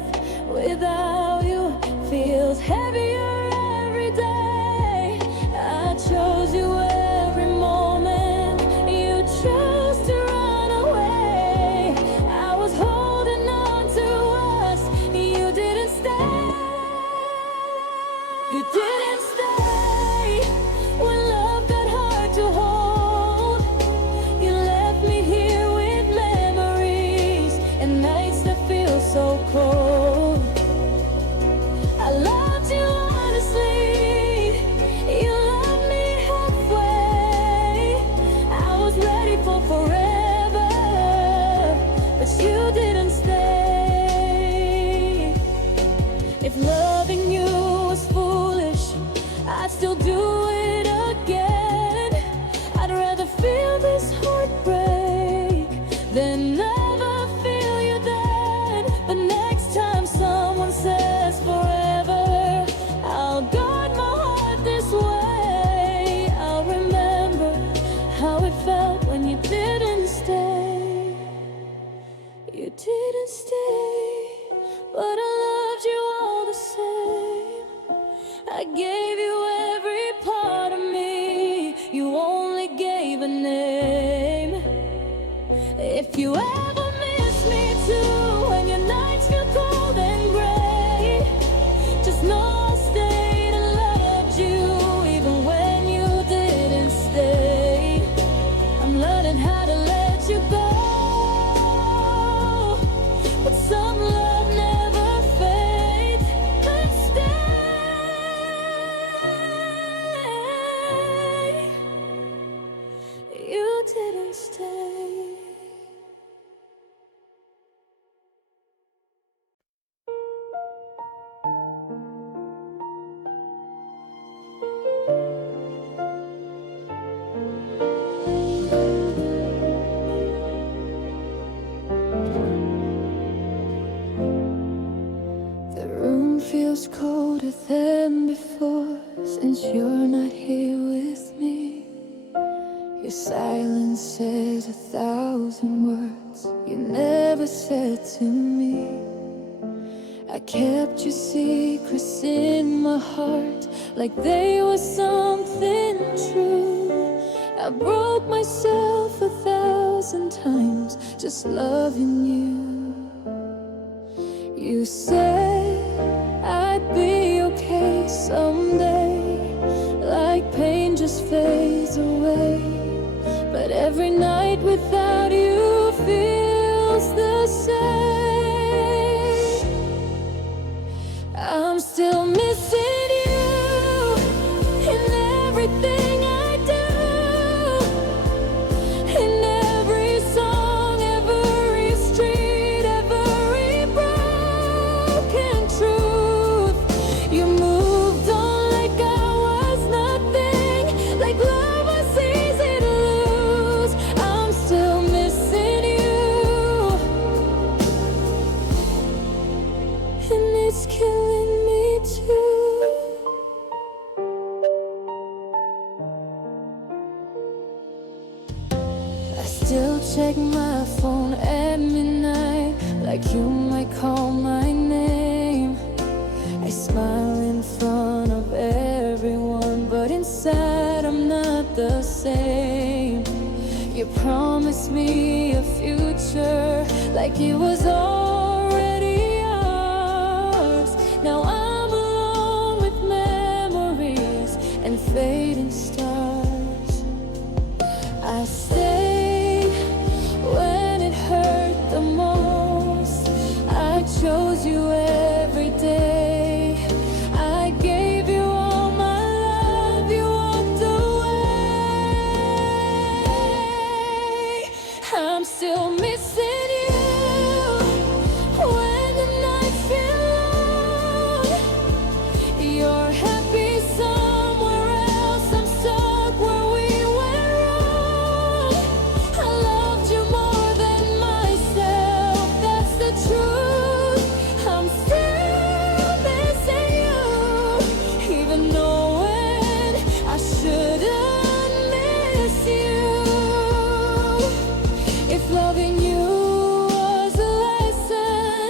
without you feels heavier every day. I chose you every moment. You chose to run away. I was holding on to us. You didn't stay. You didn't stay when love got hard to hold. You left me here with memories and nights that feel so cold. I loved you honestly. You loved me halfway. I was ready for forever, but you didn't stay. If loving you was foolish, I'd still do it again. I'd rather feel this heartbreak than never feel you then. But next time someone says forever, I'll guard my heart this way. I'll remember how it felt when you didn't stay. You didn't stay, but I loved you all the same. I gave you every part of me. You only gave a name. If you ever miss me too, when your nights feel cold and gray, just know I stayed and loved you even when you didn't stay. I'm learning how to let you go, but some love never fades. But stay. You didn't stay. The room feels colder than before, since you're not here with me. Your silence says 1,000 words you never said to me. I kept your secrets in my heart like they were something true. I broke myself 1,000 1,000 times just loving you. You said I'd be okay someday, like pain just fades away. But every night without you feels the same. I'm still missing you in everything I do, in every song, every street, every broken truth. You moved on like I was nothing, like love was easy to lose. I'm still missing you, and it's killing me too. I still check my phone at midnight, like you might call my name. I smile in front of everyone, but inside I'm not the same. You promised me a future, like it was already ours. Now I'm alone with memories and fading stars. I stayed when it hurt the most. I chose you every day. I gave you all my love, you walked away. I'm still missing you when the nights feel long. You're happy somewhere else, I'm stuck where we went wrong. I loved you more than myself, that's the truth. I'm still missing you, even knowing I shouldn't miss you. If loving you was a lesson,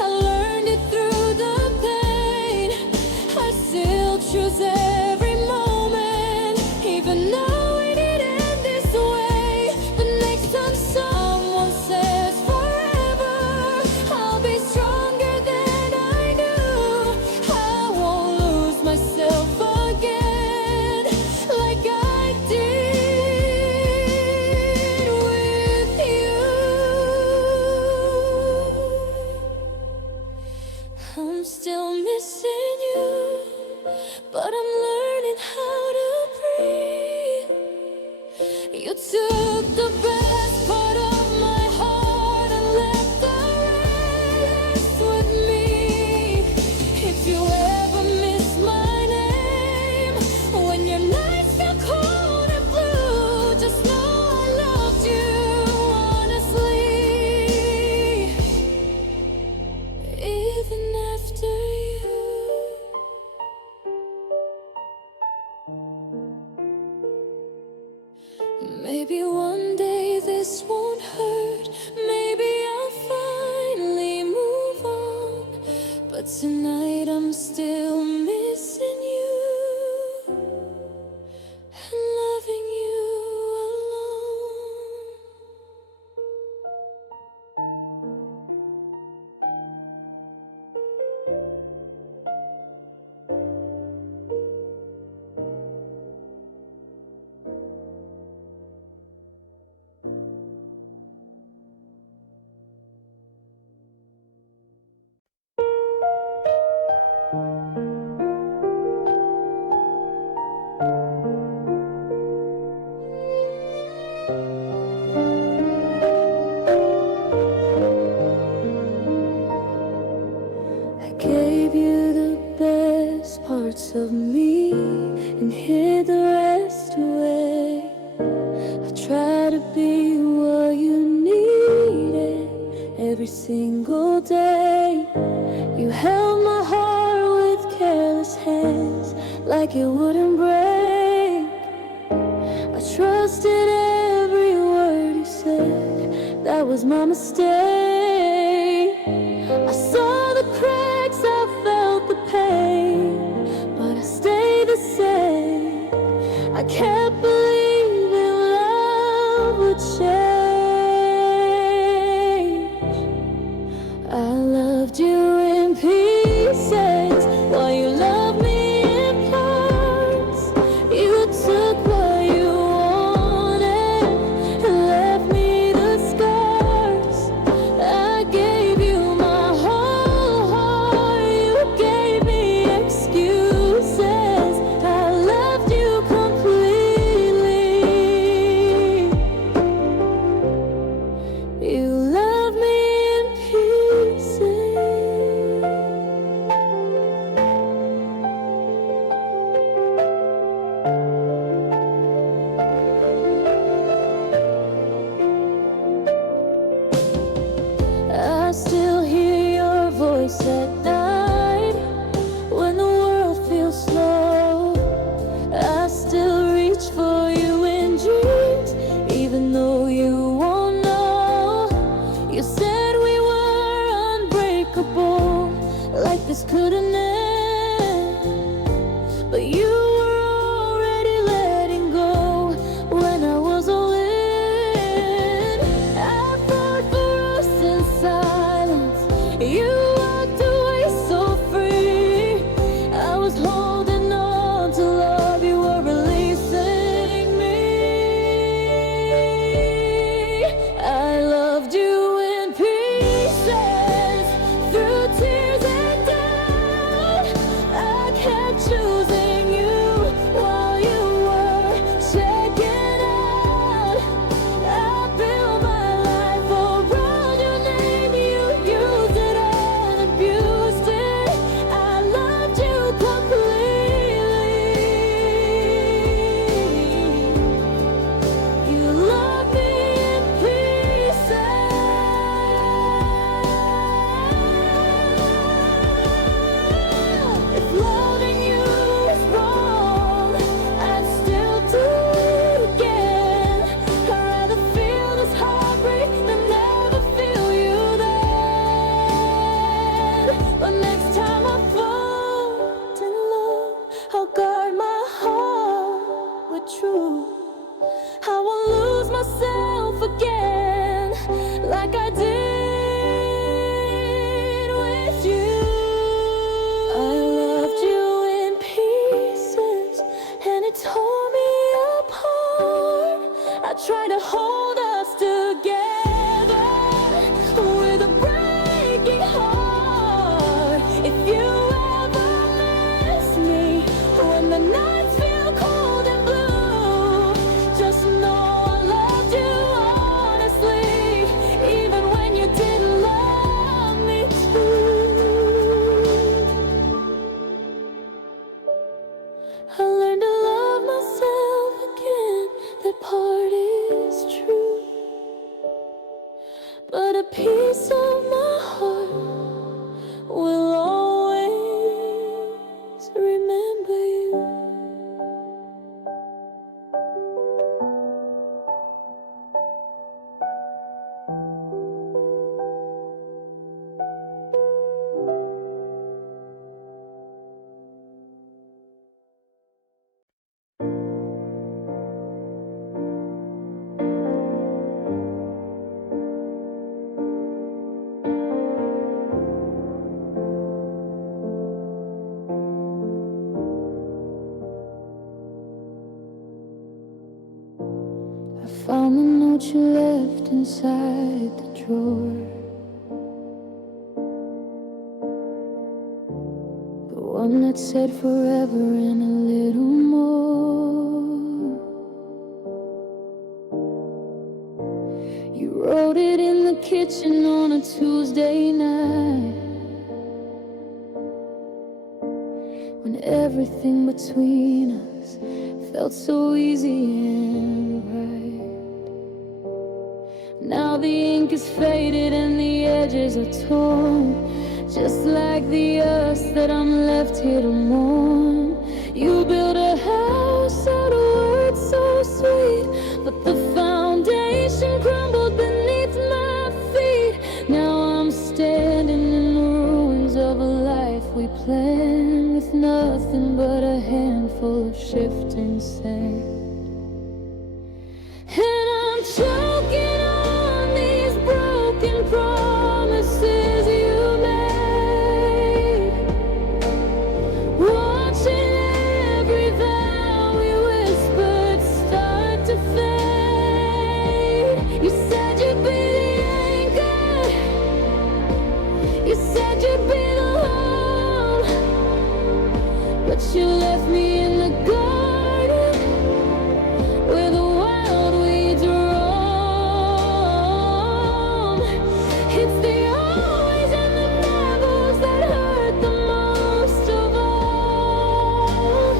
I learned it through the pain. I still choose every moment, even though it didn't end this way. The next time someone says forever, I'll be stronger than I knew. I won't lose myself again, like I did with you. I'm still missing you, but I'm learning how to breathe. You took the best part of my heart and left the rest with me. If you ever miss my name, when your nights feel cold and blue, just know I loved you honestly, even after you. Maybe one day this won't hurt, maybe I'll finally move on. But tonight I'm still missing you and loving you alone. I gave you the best parts of me and hid the rest away. I tried to be what you needed every single day. You held my heart with careless hands, like it wouldn't break. I trusted every word you said, that was my mistake. I saw the cracks, I felt the pain, but I stayed the same. I kept believing love would change. this couldn't end, but you were already letting go when I was all in. I fought for us in silence. You walked away so free. I was holding on to love, you were releasing me. I loved you in pieces, through tears and doubt. I kept choosing you while you were checking out. I built my life around your name. You used it and abused it. I loved you completely. You loved me in pieces. If loving you is wrong, I'd still do it again. I'd rather feel this heartbreak than never feel you then. But next time I fall in love, I'll guard my heart with truth. I won't lose myself again like I did with you. I loved you in pieces and it tore me apart. I tried to hold us together with a breaking heart. If you ever miss me when the nights feel cold and blue, just know I loved you honestly, even when you didn't love me too. I learned to love myself again. That part is true, but a piece of my heart will always remember you. I found the note you left inside the drawer, the one that said forever and a little more. You wrote it in the kitchen on a Tuesday night, when everything between us felt so easy and right. Now the ink is faded and the edges are torn, just like the us that I'm left here to mourn. You built a house out of words so sweet, but the foundation crumbled beneath my feet. Now I'm standing in the ruins of a life we planned, with nothing but a handful of shifting sand. And I'm choking on these broken promises you made, watching every vow we whispered start to fade. You said you'd be the anchor, you said you'd be the home, but you left me in the garden where the wild weeds roam. It's the always and the nevers that hurt the most of all.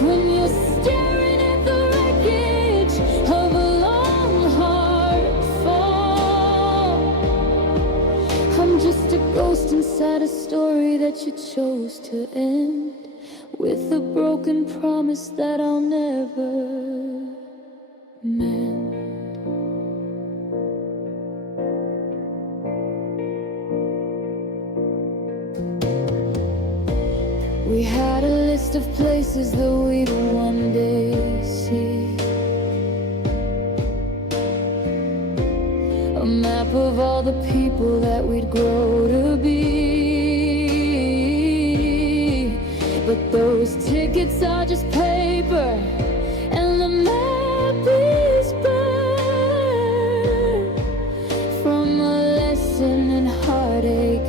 When you're staring at the wreckage of a long hard fall, I'm just a ghost inside a story that you chose to end, with a broken promise that I'll never mend. We had a list of places that we'd one day see, a map of all the people that we'd grow to be. But those tickets are just paper, and the map is burned from a lesson in heartache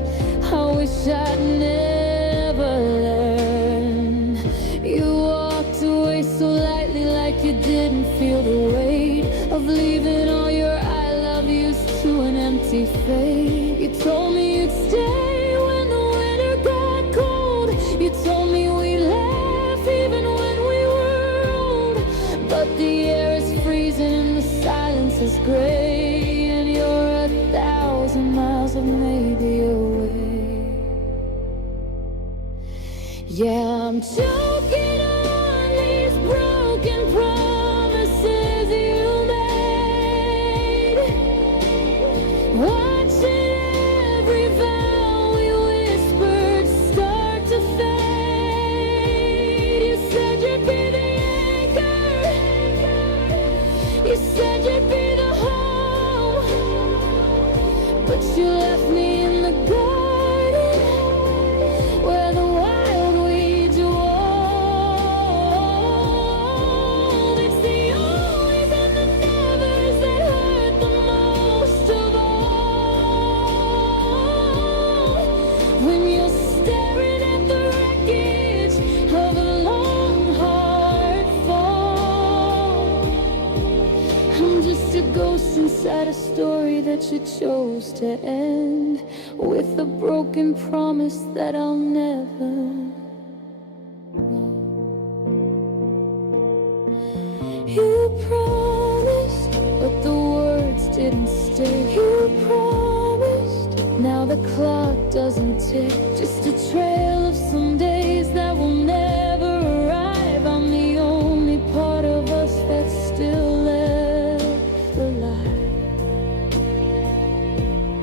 I wish I'd never learned. You walked away so lightly, like you didn't feel the weight of leaving all your I love yous to an empty fate. You told me you'd stay when the winter got cold. You told me we'd laugh even when we were old. But the air is freezing and the silence is gray, and you're 1,000 miles of maybe away. Yeah, I'm choking on these broken promises you made, watching every vow we whispered start to fade. You said you'd be the anchor, you said you'd be the home, but you left me in the garden where the wild weeds roam. It's the always and the nevers that hurt the most of all. When you're staring at the wreckage of a long, hard fall, I'm just a ghost inside a story that you chose to end with a broken promise that I'll never. You promised, but the words didn't stay. You promised, now the clock doesn't tick. Just a trail of some days that will never arrive. I'm the only part of us that's still left alive.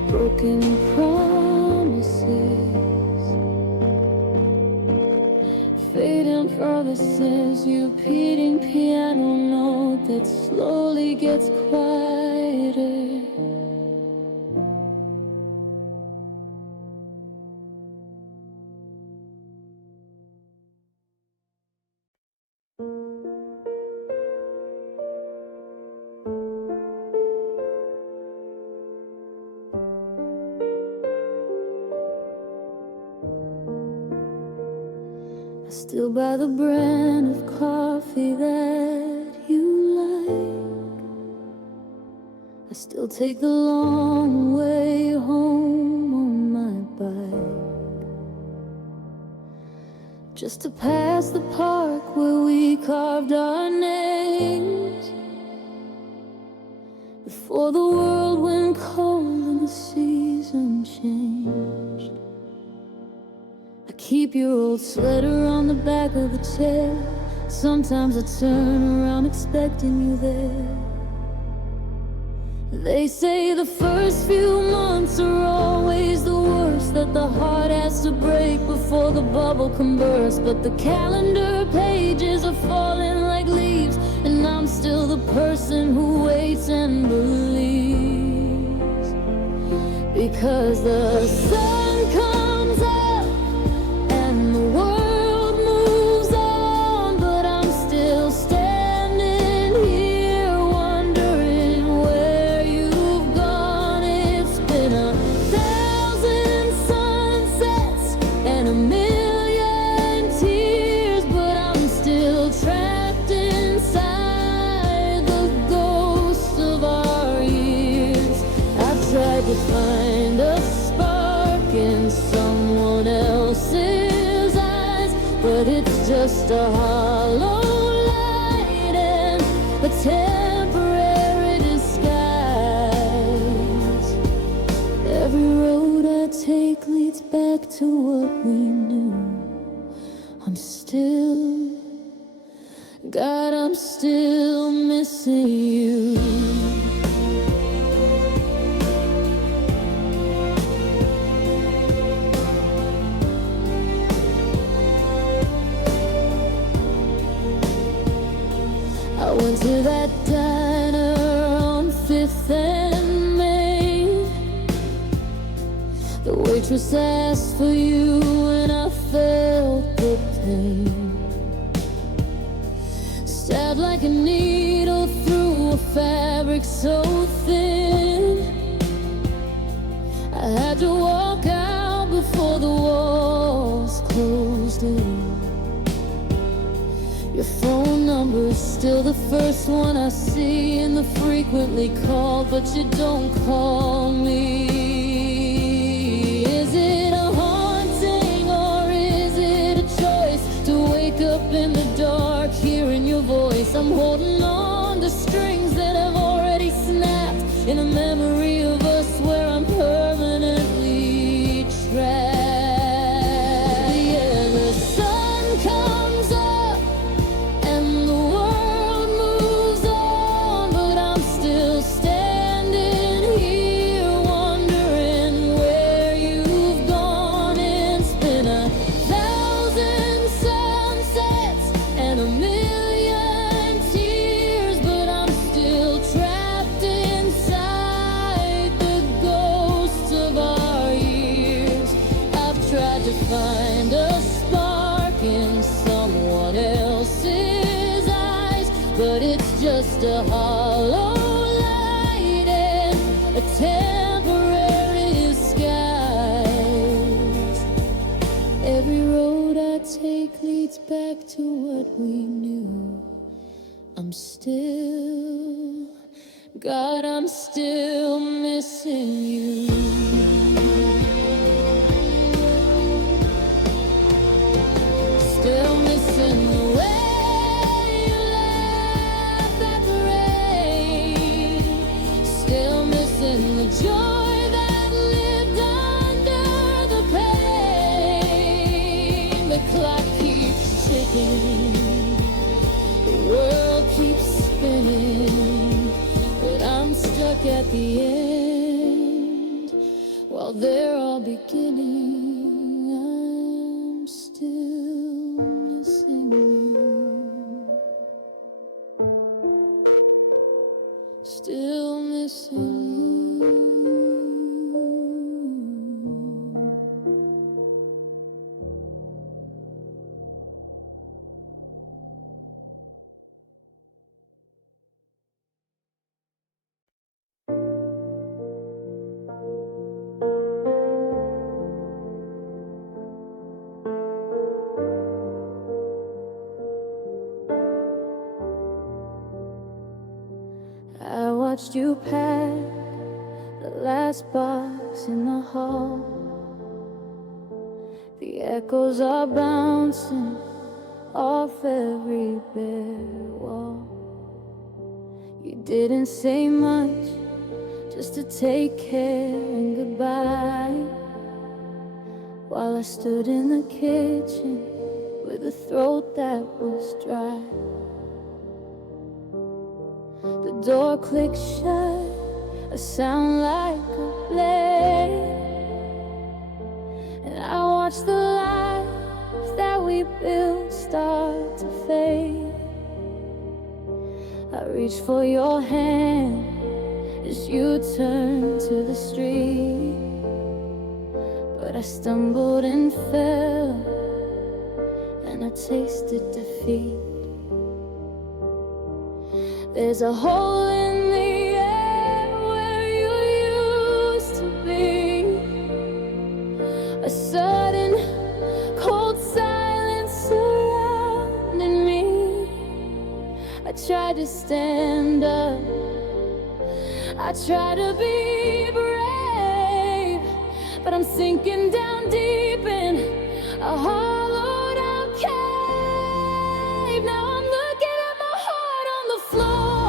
Broken promises, fading promises, you repeating piano note that slowly gets quieter. I still buy the brand of coffee that you like. I still take the long way home on my bike, just to pass the park where we carved our names before the world went cold and the season changed. I keep your old sweater on the back of the chair. Sometimes I turn around expecting you there. They say the first few months are always the worst, that the heart has to break before the bubble can burst. But the calendar pages are falling like leaves, and I'm still the person who waits and believes. Because the sun comes up and the world moves on, but I'm still standing here wondering where you've gone. It's been 1,000 sunsets and 1,000,000 tears, but I'm still trapped inside the ghost of our years. I tried to find a spark in someone else's eyes, but it's just a hollow light and a temporary disguise. Every road I take leads back to what we knew. I'm still, God, I'm still missing you. waitress asked for you and I felt the pain. Stabbed like a needle through a fabric so thin. I had to walk out before the walls closed in. Your phone number is still the first one I see in the frequently called, but you don't call me. Is it a haunting or is it a choice to wake up in the dark hearing your voice? I'm holding on to strings that have already snapped in a memory of us where I'm permanently trapped. Yeah, the sun comes up and the world moves on, but I'm still standing here wondering where you've gone. It's been 1,000 sunsets and 1,000,000 tears, but I'm still trapped inside the ghosts of our years. I've tried to find a spark in someone else's eyes, but it's just a hollow light and a temporary disguise. Every road I take leads back to what we knew. I'm still, God, I'm still missing you. Still missing the way you laugh at the rain. Still missing the joy that lived under the pain. The clock keeps ticking, the world keeps spinning, but I'm stuck at the end while they're all beginning. I'm still missing you. Still missing you. I watched you pack the last box in the hall. The echoes are bouncing off every bare wall. You didn't say much, just to take care and goodbye, while I stood in the kitchen with a throat that was dry. The door clicked shut, a sound like a blade, and I watched the life that we built start to fade. I reached for your hand as you turned to the street, but I stumbled and fell, and I tasted defeat. There's a hole in the air where you used to be, a sudden cold silence surrounding me. I tried to stand up, I tried to be brave, but I'm sinking down deep in a hollowed out cave. Now I'm looking at my heart on the floor,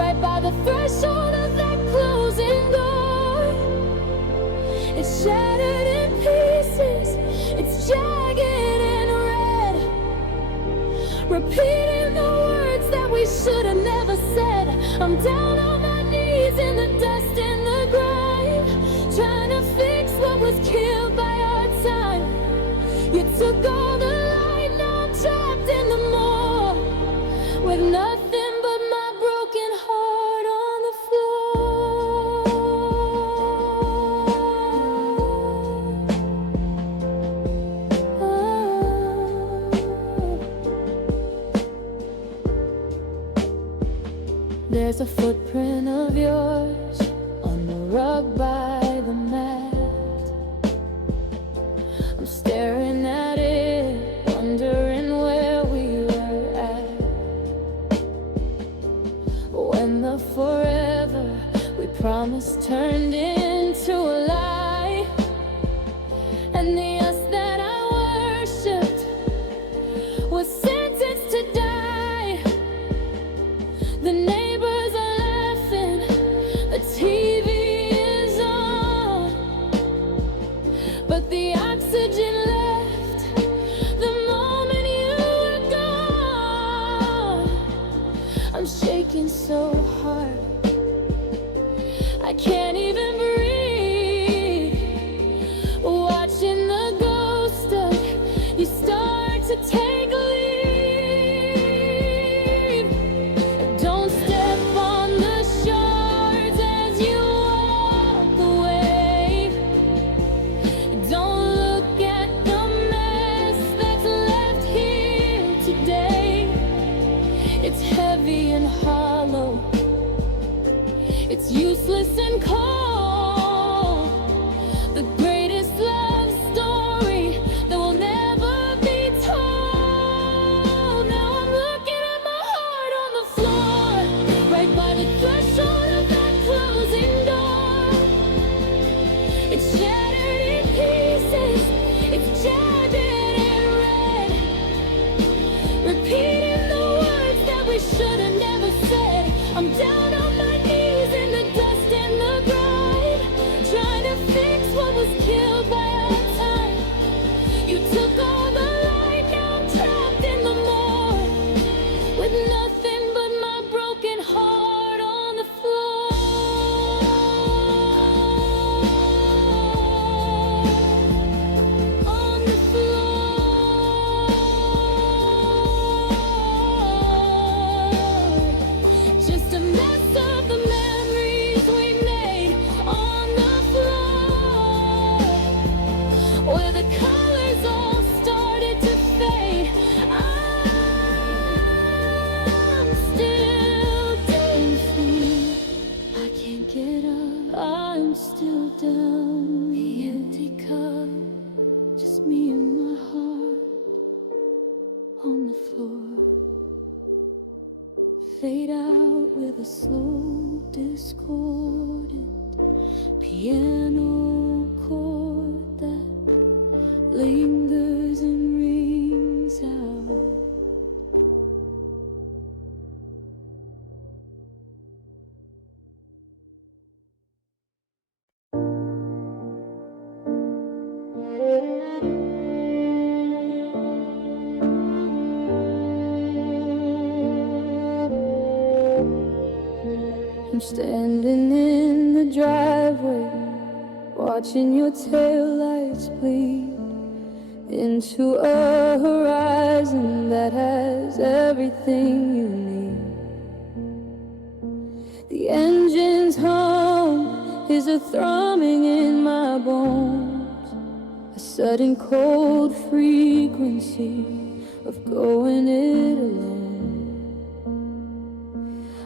right by the threshold of that closing door. It's shattered in pieces, it's jagged and red, repeating the words that we should have never said. I'm down on my knees in the dust and the grime, trying to fix what was killed by our time. You took all the light, now I'm trapped in the moor, with nothing but my broken heart on the floor. just a footprint of yours on the rug by the mat. I'm staring at it, wondering where we were at. When the forever we promised turned into a lie, and the us that I worshipped was sentenced to die. The neighbors are laughing, the TV is on, but the oxygen left the moment you were gone. I'm shaking so hard, I can't even breathe. Watching the ghost of you start to take leave. Don't step on the shards as you walk away. Don't look at the mess that's left here today. It's heavy and hollow, it's useless and cold. The greatest love story that will never be told. Now I'm looking at my heart on the floor, right by the threshold of that closing door. It's shattered in pieces, it's jagged and red, repeating the words that we should have never said. I'm down on my knees in the dust and the grime, trying to fix what was killed by our time. You took all the light, now I'm trapped in the morgue, with nothing but my broken heart on the floor. On the floor. Just a mess of the memories we made on the floor, where the colors all started to fade. I'm still dancing, I can't get up, I'm still down. The empty cup, just me and my heart on the floor. Fade out with a slow, discordant piano chord that lingers and rings out. I'm standing in the driveway, watching your taillights bleed into a horizon that has everything you need. The engine's hum is a thrumming in my bones, a sudden cold frequency of going it alone.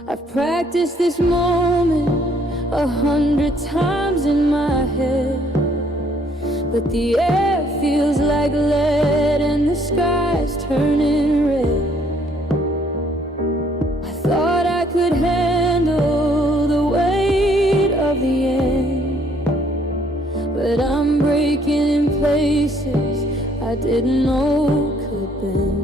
I've practiced this moment 100 times in my head, but the air feels like lead and the sky's turning red. I thought I could handle the weight of the end, but I'm breaking in places I didn't know could bend.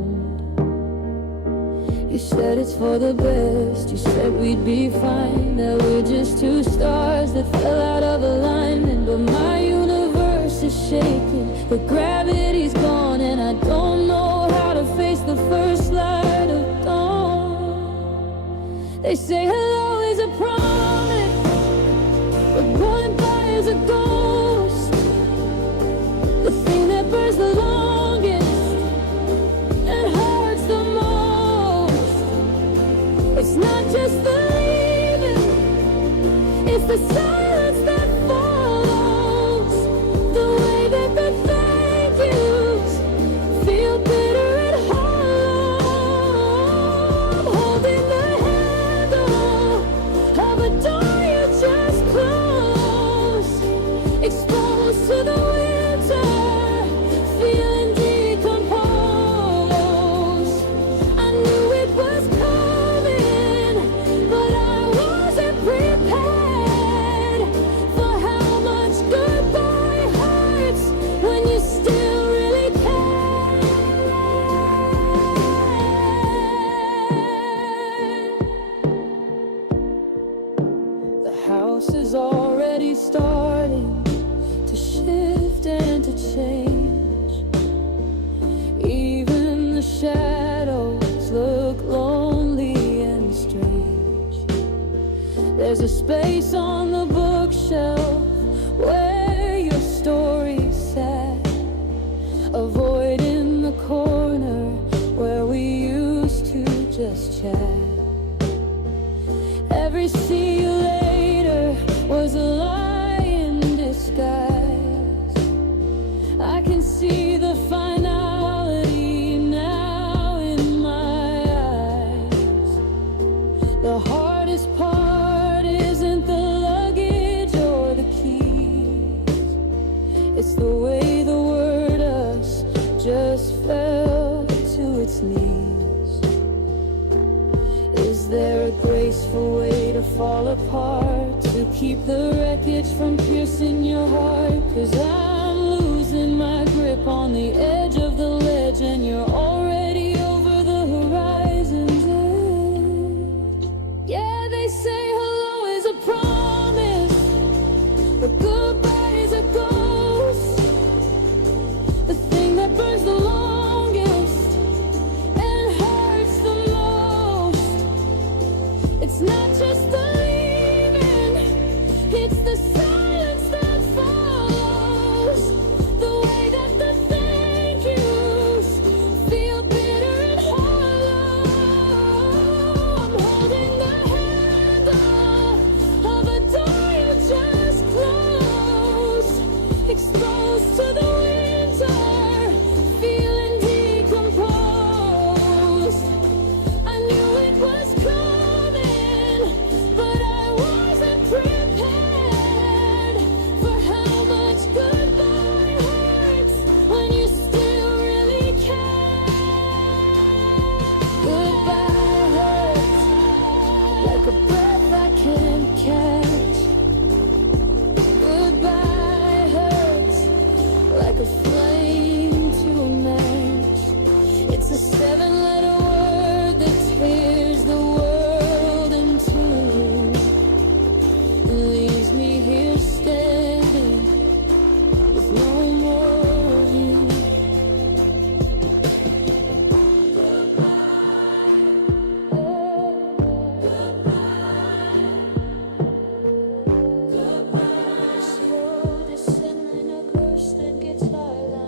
You said it's for the best, you said we'd be fine, that we're just two stars that fell out of alignment. But my universe is shaking, the gravity's gone, and I don't know how to face the first light of dawn. They say hello is a promise, but going by is a ghost. The thing that burns the longest and hurts the most. It's not just the leaving, it's the silence that follows. The way that the thank yous feel bitter and hollow. I'm holding the handle your story sad, avoiding the corner where we used to just chat. Every see you later was a lie in disguise. I can see the finality now in my eyes. The hardest part isn't the luggage or the keys, it's the way the word us just fell to its knees. Is there a graceful way to fall apart, to keep the wreckage from piercing your heart? 'Cause I'm losing my grip on the edge of the ledge, and you're already over the horizon's edge. Yeah, they say hello is a promise, but goodbye is a ghost. The thing that burns the longest and hurts the most. It's not just the leaving, it's the silence that follows. The way that the thank yous feel bitter and hollow. I'm holding the handle of a door you just closed, exposed to the winter, feeling decomposed. I knew it was coming, but I wasn't prepared for how much goodbye hurts when you still really care. Goodbye hurts like a breath I can't catch. Goodbye hurts like a flame to a match. It's a 7-letter word that tears the world in two, and leaves me here standing with no more of you. This road is sending a ghost that gets highlighted.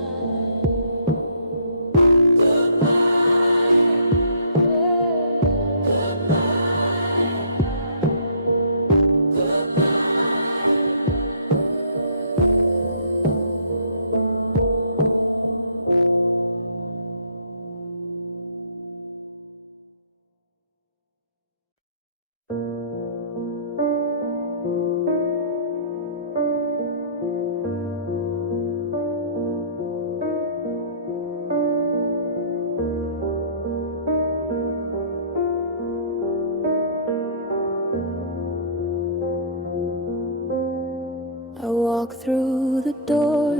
I walk through the door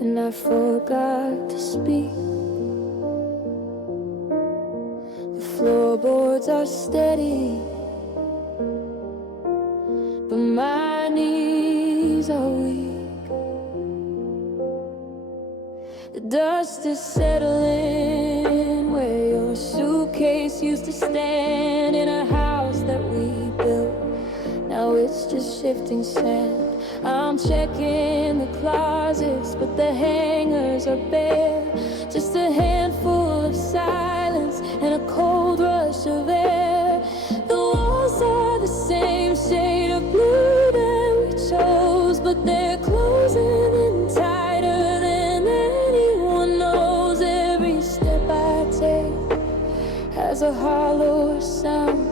and I forgot to speak. The floorboards are steady, but my knees are weak. The dust is settling where your suitcase used to stand in a house that we built. Now it's just shifting sand. I'm checking the closets, but the hangers are bare. Just a handful of silence and a cold rush of air. The walls are the same shade of blue that we chose, but they're closing in tighter than anyone knows. Every step I take has a hollow sound,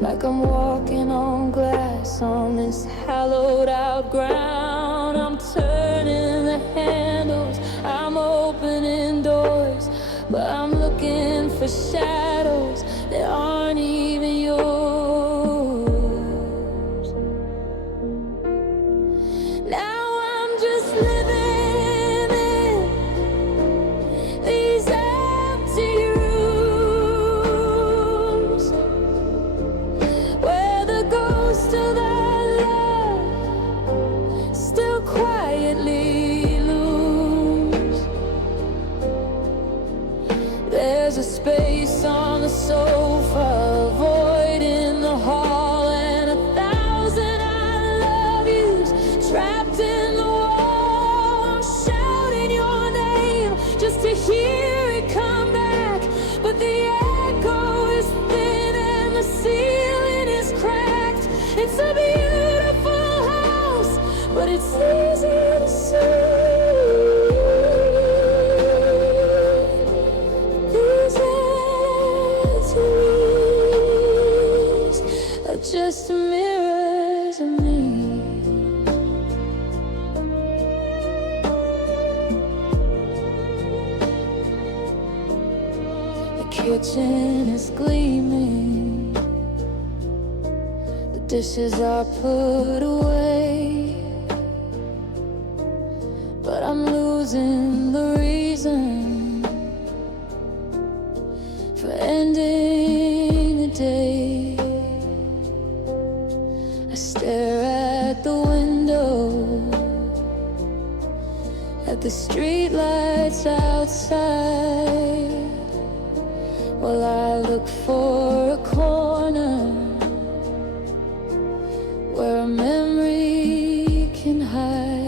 like I'm walking on glass on this hallowed out ground. I'm turning the handles, I'm opening doors, but I'm looking for shadows that aren't even yours. Now I'm just living in these empty rooms, where the ghost of our love still quietly looms. There's a space but it's easy to see. These entries are just mirrors of me. The kitchen is gleaming, the dishes are put away, but I'm losing the reason for ending the day. I stare at the window, at the streetlights outside, while I look for a corner where a memory can hide.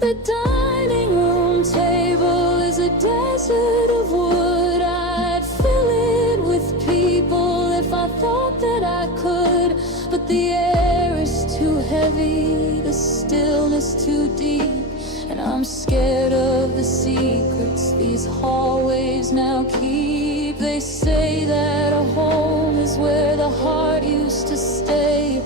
The dining room table is a desert of wood. I'd fill it with people if I thought that I could, but the air is too heavy, the stillness too deep, and I'm scared of the secrets these hallways now keep. They say that a home is where the heart used to stay,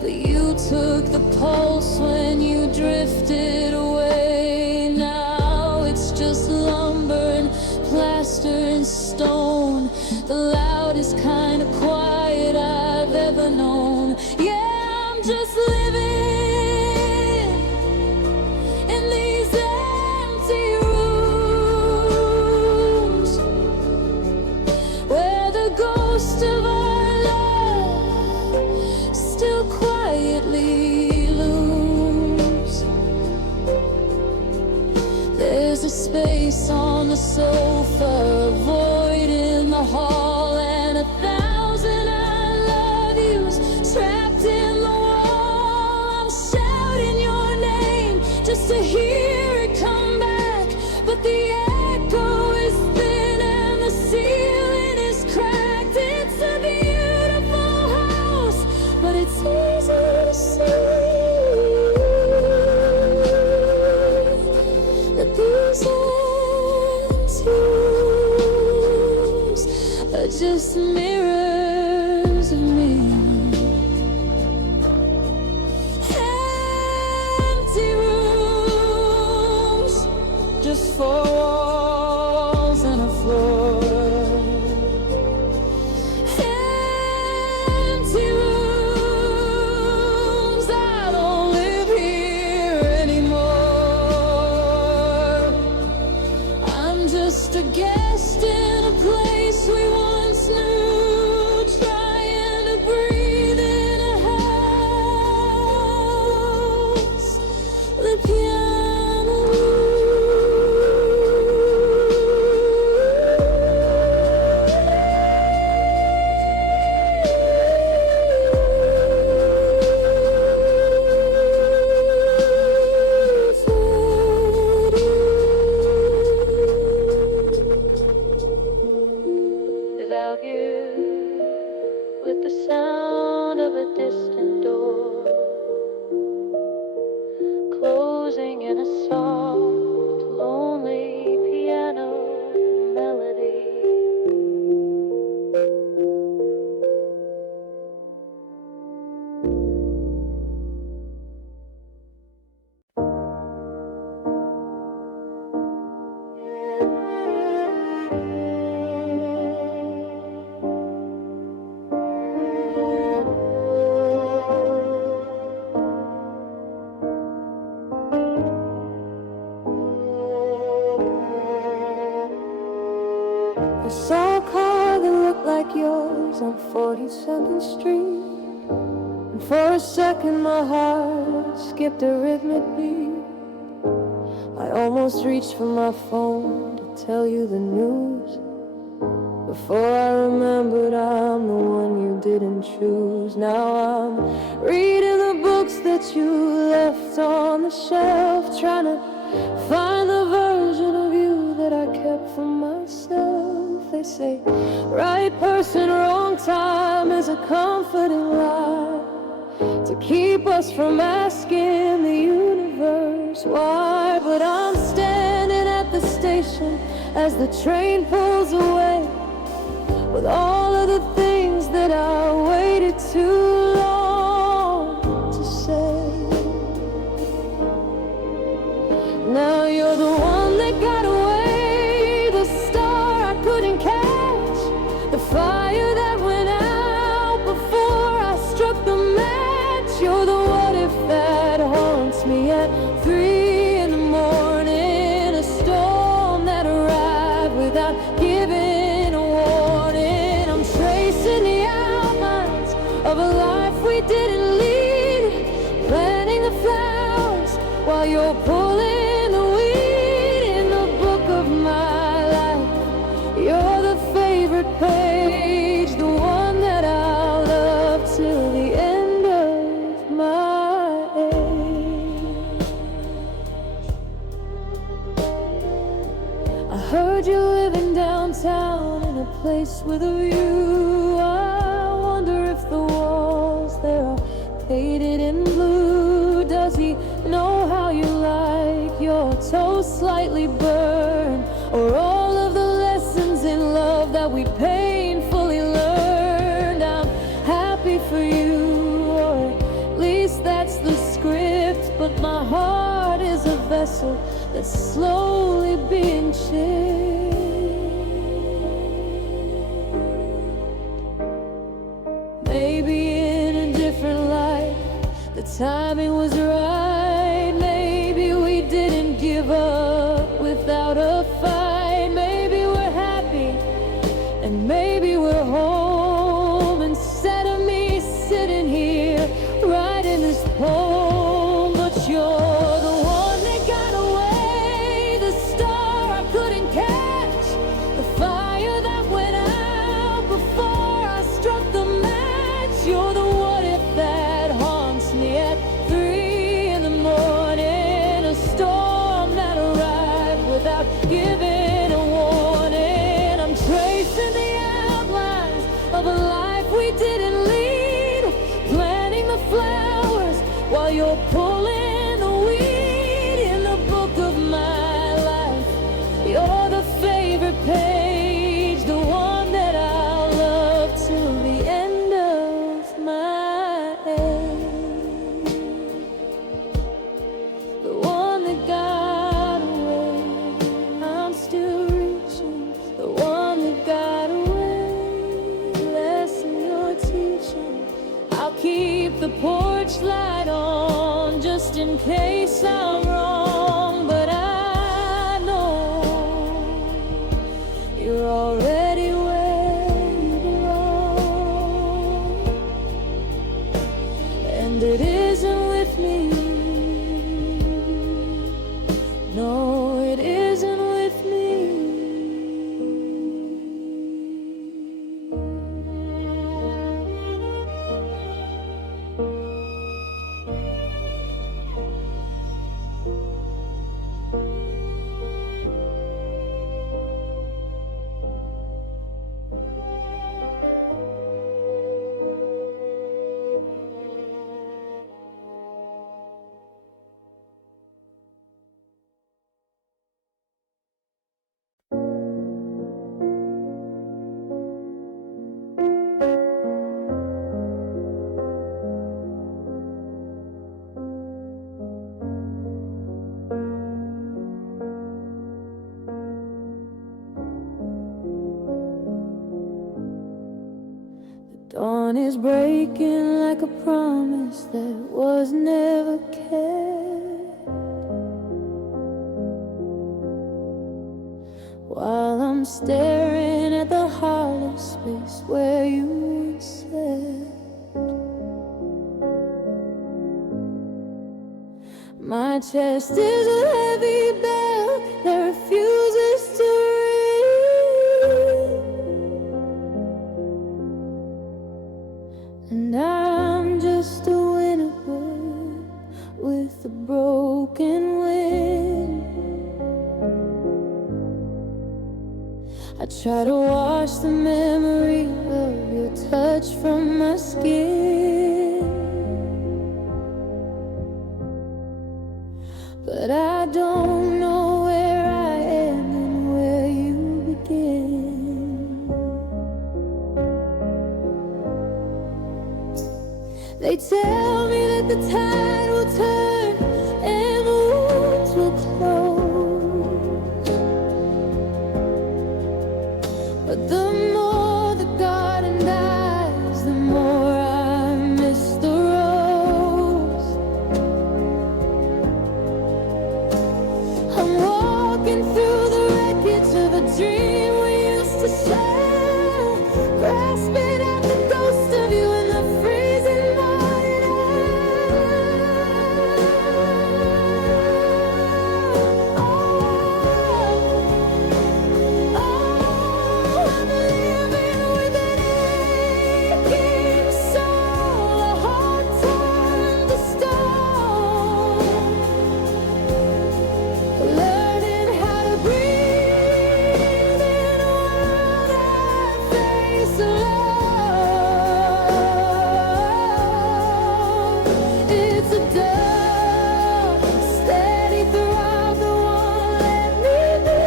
but you took the pulse when you drifted away. Now it's just lumber and plaster and stone, the loudest kind of quiet I've ever known. Yeah, I'm just living in these empty rooms, where the ghost of our love still quietly looms. There's a space on the sofa, a void in the hall, and 1,000 I love yous trapped in the wall. I'm shouting your name just to hear it come back, but the echo is thin and the ceiling is cracked. It's a beautiful house, but it's easy to see that these empties are just mirrors of me. Empty rooms, just four walls and a floor. Empty rooms, I don't live here anymore. I'm just a guest in a place we once knew, trying to breathe in a house the piano without you, with the sound of a distant door closing in a soft, lonely piano melody. I saw a car that looked like yours on 42nd Street, and for a second my heart skipped a rhythmic beat. I almost reached for my phone to tell you the news, before I remembered I'm the one you didn't choose. Now I'm reading the books that you left on the shelf, trying to find the version of you that I kept for myself. They say right person, wrong time is a comforting lie, to keep us from asking the universe why. But I'm standing at the station as the train pulls away, with all of the things that I waited too long to say. Now you're the one that got away, the star I couldn't catch, the fire that went out before I struck the match. You're the what if that haunts me at 3 in the morning, a storm that arrived without giving a warning. I'm tracing the outlines of a life we didn't lead, planting the flowers while you're pulling the weed in the book of my life. You're the favorite page, the one that I'll love till the end of my age. I heard you're living downtown in a place with a view. I wonder if the walls there are painted in blue. Does he know how you like your toast slightly burned, or all of the lessons in love that we painfully learned? I'm happy for you, or at least that's the script, but my heart is a vessel that's slowly being chipped. Maybe in a different life the timing was right. Maybe we didn't give up without a fight. Maybe we're happy and maybe we're home, instead of me sitting here writing this poem. But you're the one that got away, the star I couldn't catch, the fire that went out before I struck the match. You're the what if that haunts me at 3 in the morning, a storm that arrived without giving a warning. I'm tracing the outlines of a life we didn't lead, planting the flowers while you're pulling the weed in the book of my life. You're the favorite page, the one that I'll love till the end of my age. The one that got away, I'm still reaching. The one that got away, lesson you're teaching. I'll keep the porch light on just in case I'm wrong, but I know you're already where you belong. And it isn't with me, no, it isn't with me. Dawn is breaking like a promise that was never kept, while I'm staring at the hollow space where you once sat. My chest is a heavy bell that refuses to ring, and I'm just a winter bird with a broken wing. I try to wash the memory of your touch from my skin, They tell me that the tide will turn and the wounds will close. But the more the garden dies, the more I miss the rose. I'm walking through the wreckage of a dream we used to share, grasping at the ghost of you in the freezing morning air. I'm living with an aching soul, a heart turned to stone, learning how to breathe in a world that face alone. It's a dark, steady throb that won't let me be.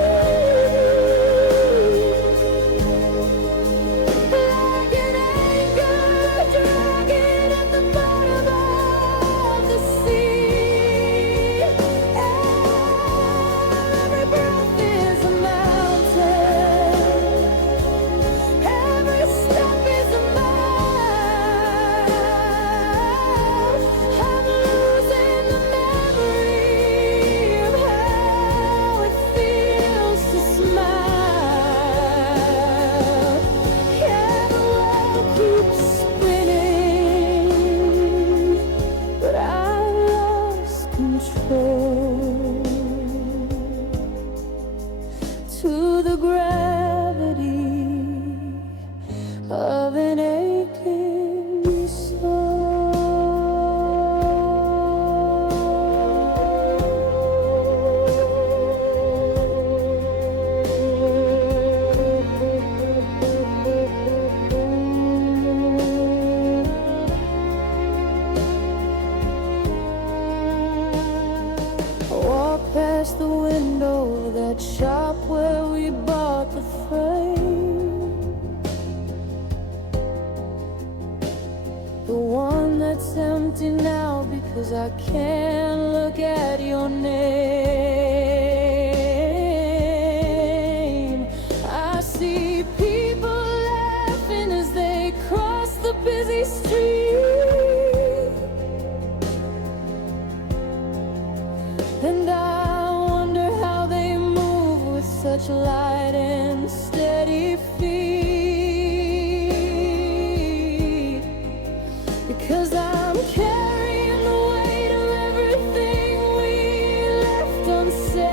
Like an anchor dragging at the bottom of the sea. Every breath is a mountain, every step is a mile. I'm losing the memory of how it feels to smile. Yeah, the world keeps spinning, but I lost control to the gravity of an aching I walk past the window of that shop where we bought the frame, the one that's empty now because I can't look at your name. I see people laughing as they cross the busy street, and I wonder how they move with such light and steady feet. Because I'm carrying the weight of everything we left unsaid.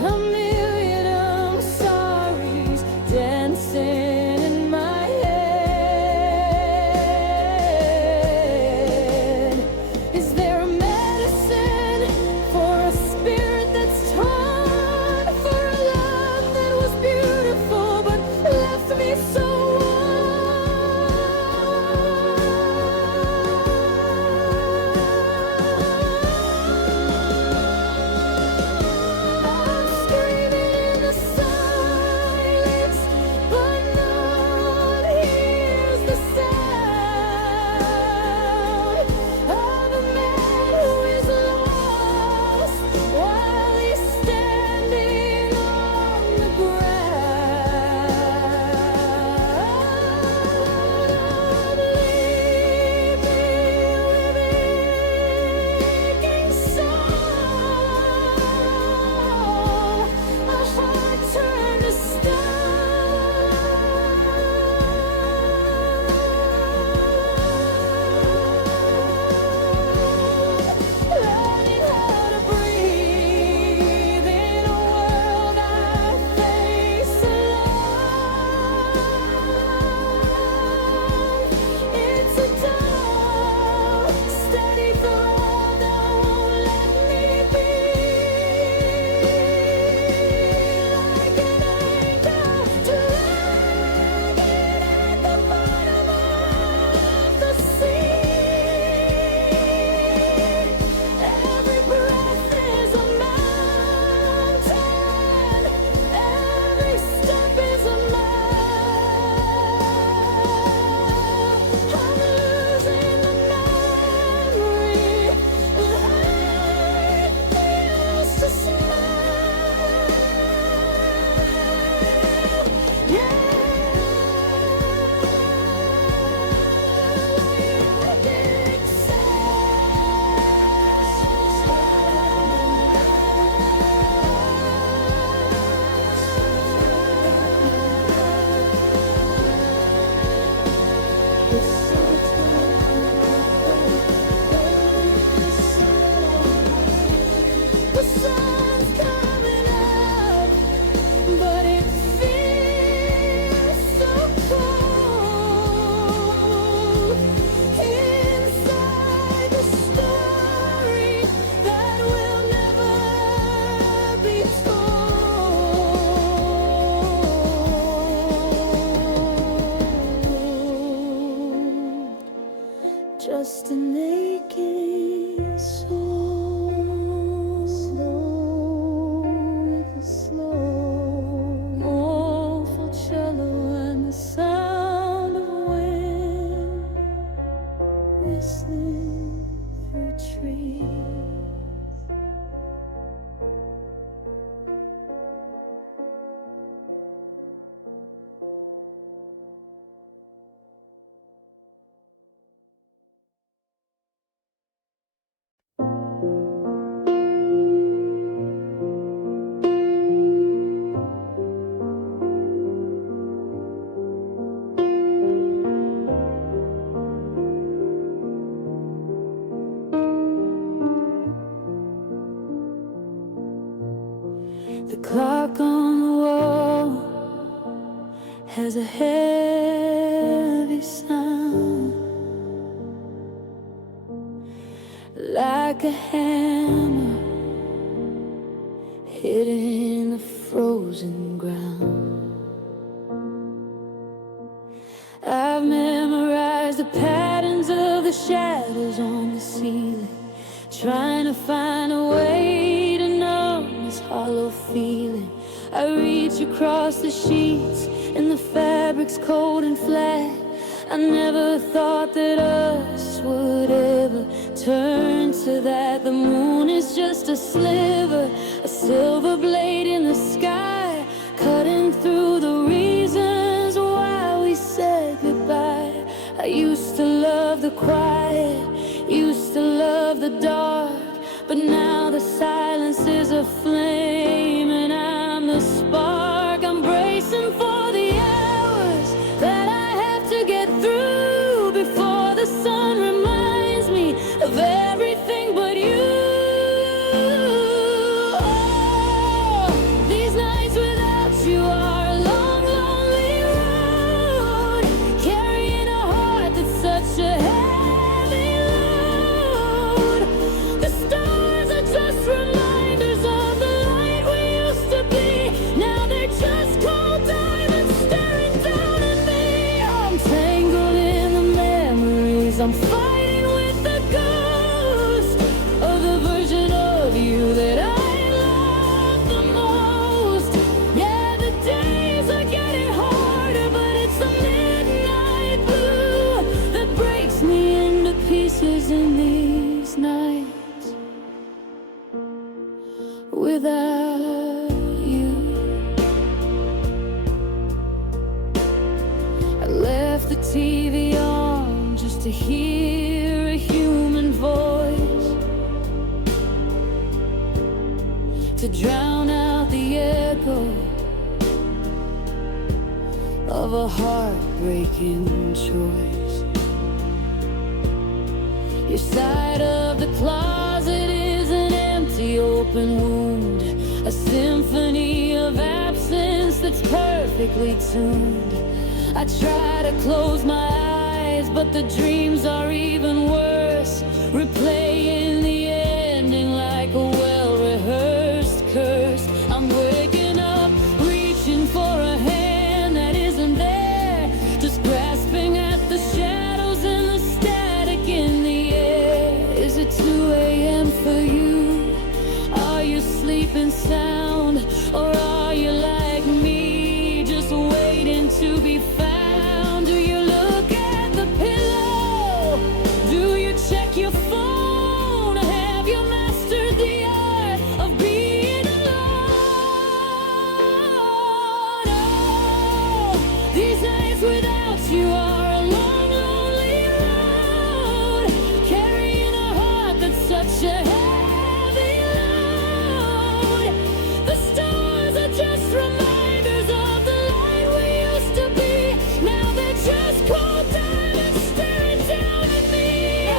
A million I'm sorries dancing in my head. Is there a medicine for a spirit that's torn, for a love that was beautiful but left me so just an aching soul, slow with a slow mournful cello and the sound of wind whistling through trees. The clock on the wall has a heavy sound, like a hammer hitting the frozen ground. I've memorized the patterns of the shadows on the ceiling, trying to find a way to numb this hollow feeling. I reach across the sheets and the fabric's cold and flat. I never thought that us would ever turn to that. The moon is just a sliver, a silver blade in the sky, cutting through the reasons why we said goodbye. I used to love the quiet, used to love the dark, but now the silence is a flame and I'm the spark. I'm bracing for the hours that I have to get through before the sun reminds me of everything but you. Oh, these nights without you are a long, lonely road, carrying a heart that's such a heavy load. The stars are just reminders of the light we used to be. Now they're just cold diamonds staring down at me. I'm tangled in the memories, I'm fighting with the ghost of the version of you that I love the most. Yeah, the days are getting harder, but it's the midnight blue that breaks me into pieces in these nights without you. I left the TV on just to hear a human voice, to drown out the echo of a heartbreaking choice. Your side of the closet is an empty open wound, a symphony of absence that's perfectly tuned. I try to close my eyes, but the dreams are even worse, replaying the ending like a well-rehearsed curse. I'm waking up, reaching for a hand that isn't there, just grasping at the shadows and the static in the air. Is it 2 a.m. for you? Are you sleeping sound, or are you like me, just waiting to be found? Do you look at the pillow? Do you check your phone? Have you mastered the art of being alone? Oh, these nights without you are a long, lonely road, carrying a heart that's such a heavy load. The stars are just reminders of the light we used to be. Now they're just cold diamonds staring down at me.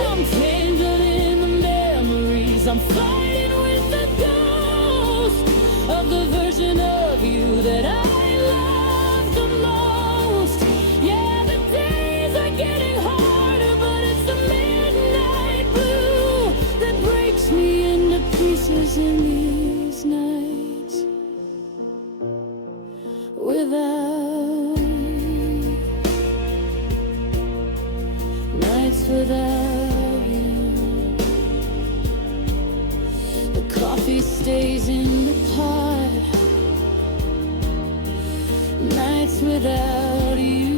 I'm tangled in the memories, I'm fighting with the ghost of the version of you that I love the most. Yeah, the days are getting harder, but it's the midnight blue that breaks me into pieces in these nights without you. Nights without without you,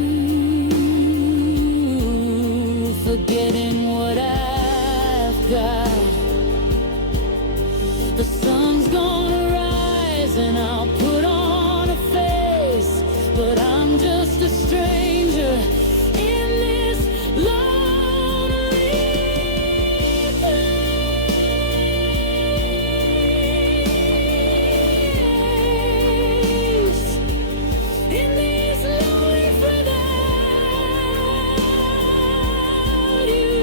forgetting what I've got. The sun's gonna rise and I'll put on a face, but I'm just a stranger in this lonely place. In this life without you.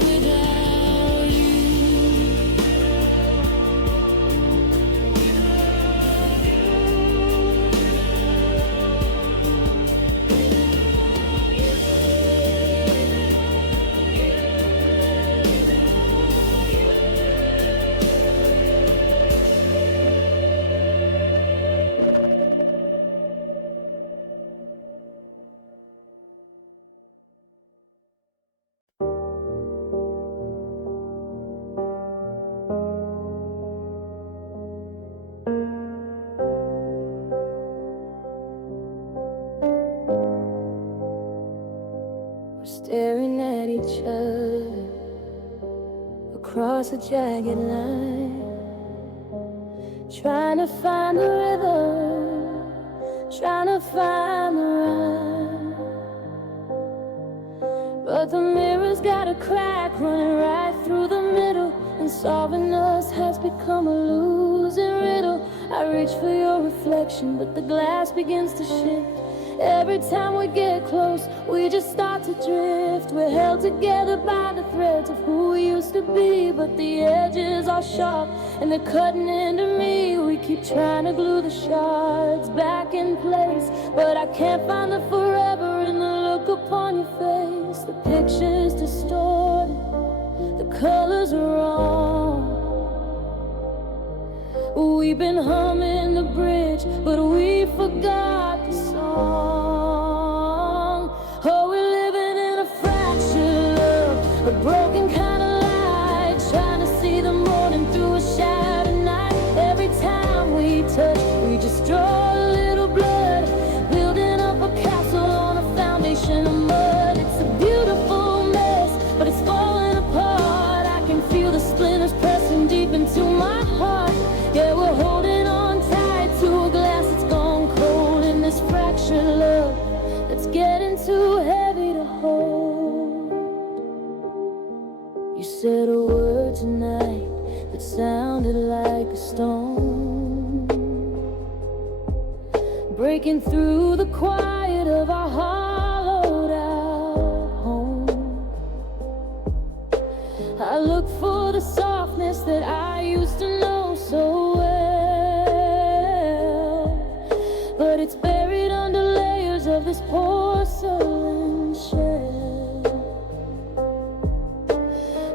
Without you. We're staring at each other across a jagged line, trying to find the rhythm, trying to find the rhyme. But the mirror's got a crack running right through the middle, and solving us has become a losing riddle. I reach for your reflection, but the glass begins to shift. Every time we get close, we just start to drift. We're held together by the threads of who we used to be, but the edges are sharp and they're cutting into me. We keep trying to glue the shards back in place, but I can't find the forever in the look upon your face. The picture's distorted, the colors are wrong. We've been humming the bridge, but we forgot the song. Oh, we're living in a fractured love, a broken kind of light, trying to see the morning through a shattered night. Every time we touch, we just draw a little blood, building up a castle on a foundation of mud. It's a beautiful mess, but it's falling apart. I can feel the splinters pressing deep into my heart. Yeah, we're holding on tight to a glass that's gone cold in this fractured love that's getting too heavy to hold. You said a word tonight that sounded like a stone, breaking through the quiet of our hollowed out home. I look for the softness that I used to know so well, but it's buried under layers of this porcelain shell.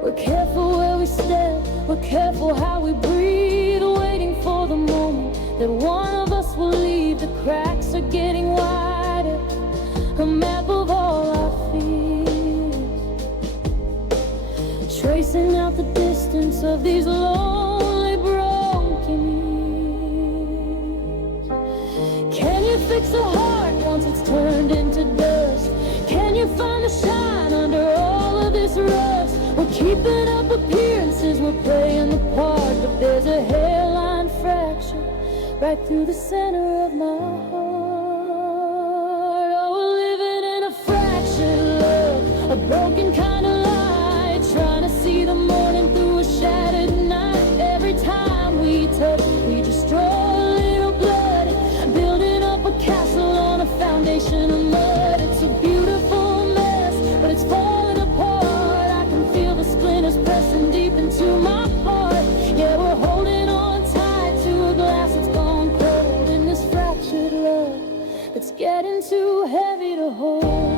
We're careful where we step, we're careful how we breathe, waiting for the moment that one of us will leave. The cracks are getting wider, a map of all our fears, tracing out the distance of these lonely broken years. Can you fix a heart once it's turned into dust? Can you find the shine under all of this rust? We're keeping up appearances, we're playing the part, but there's a hairline fracture right through the center of my heart. Oh, we're living in a fractured love, a broken kind of light, trying to see the morning through a shattered night. Every time we touch, we just draw a little blood, building up a castle on a foundation of mud. It's a beautiful mess, but it's falling apart. I can feel the splinters pressing deep into my heart. Yeah, we're holding on tight to a glass that's gone cold in this fractured love that's getting too heavy to hold.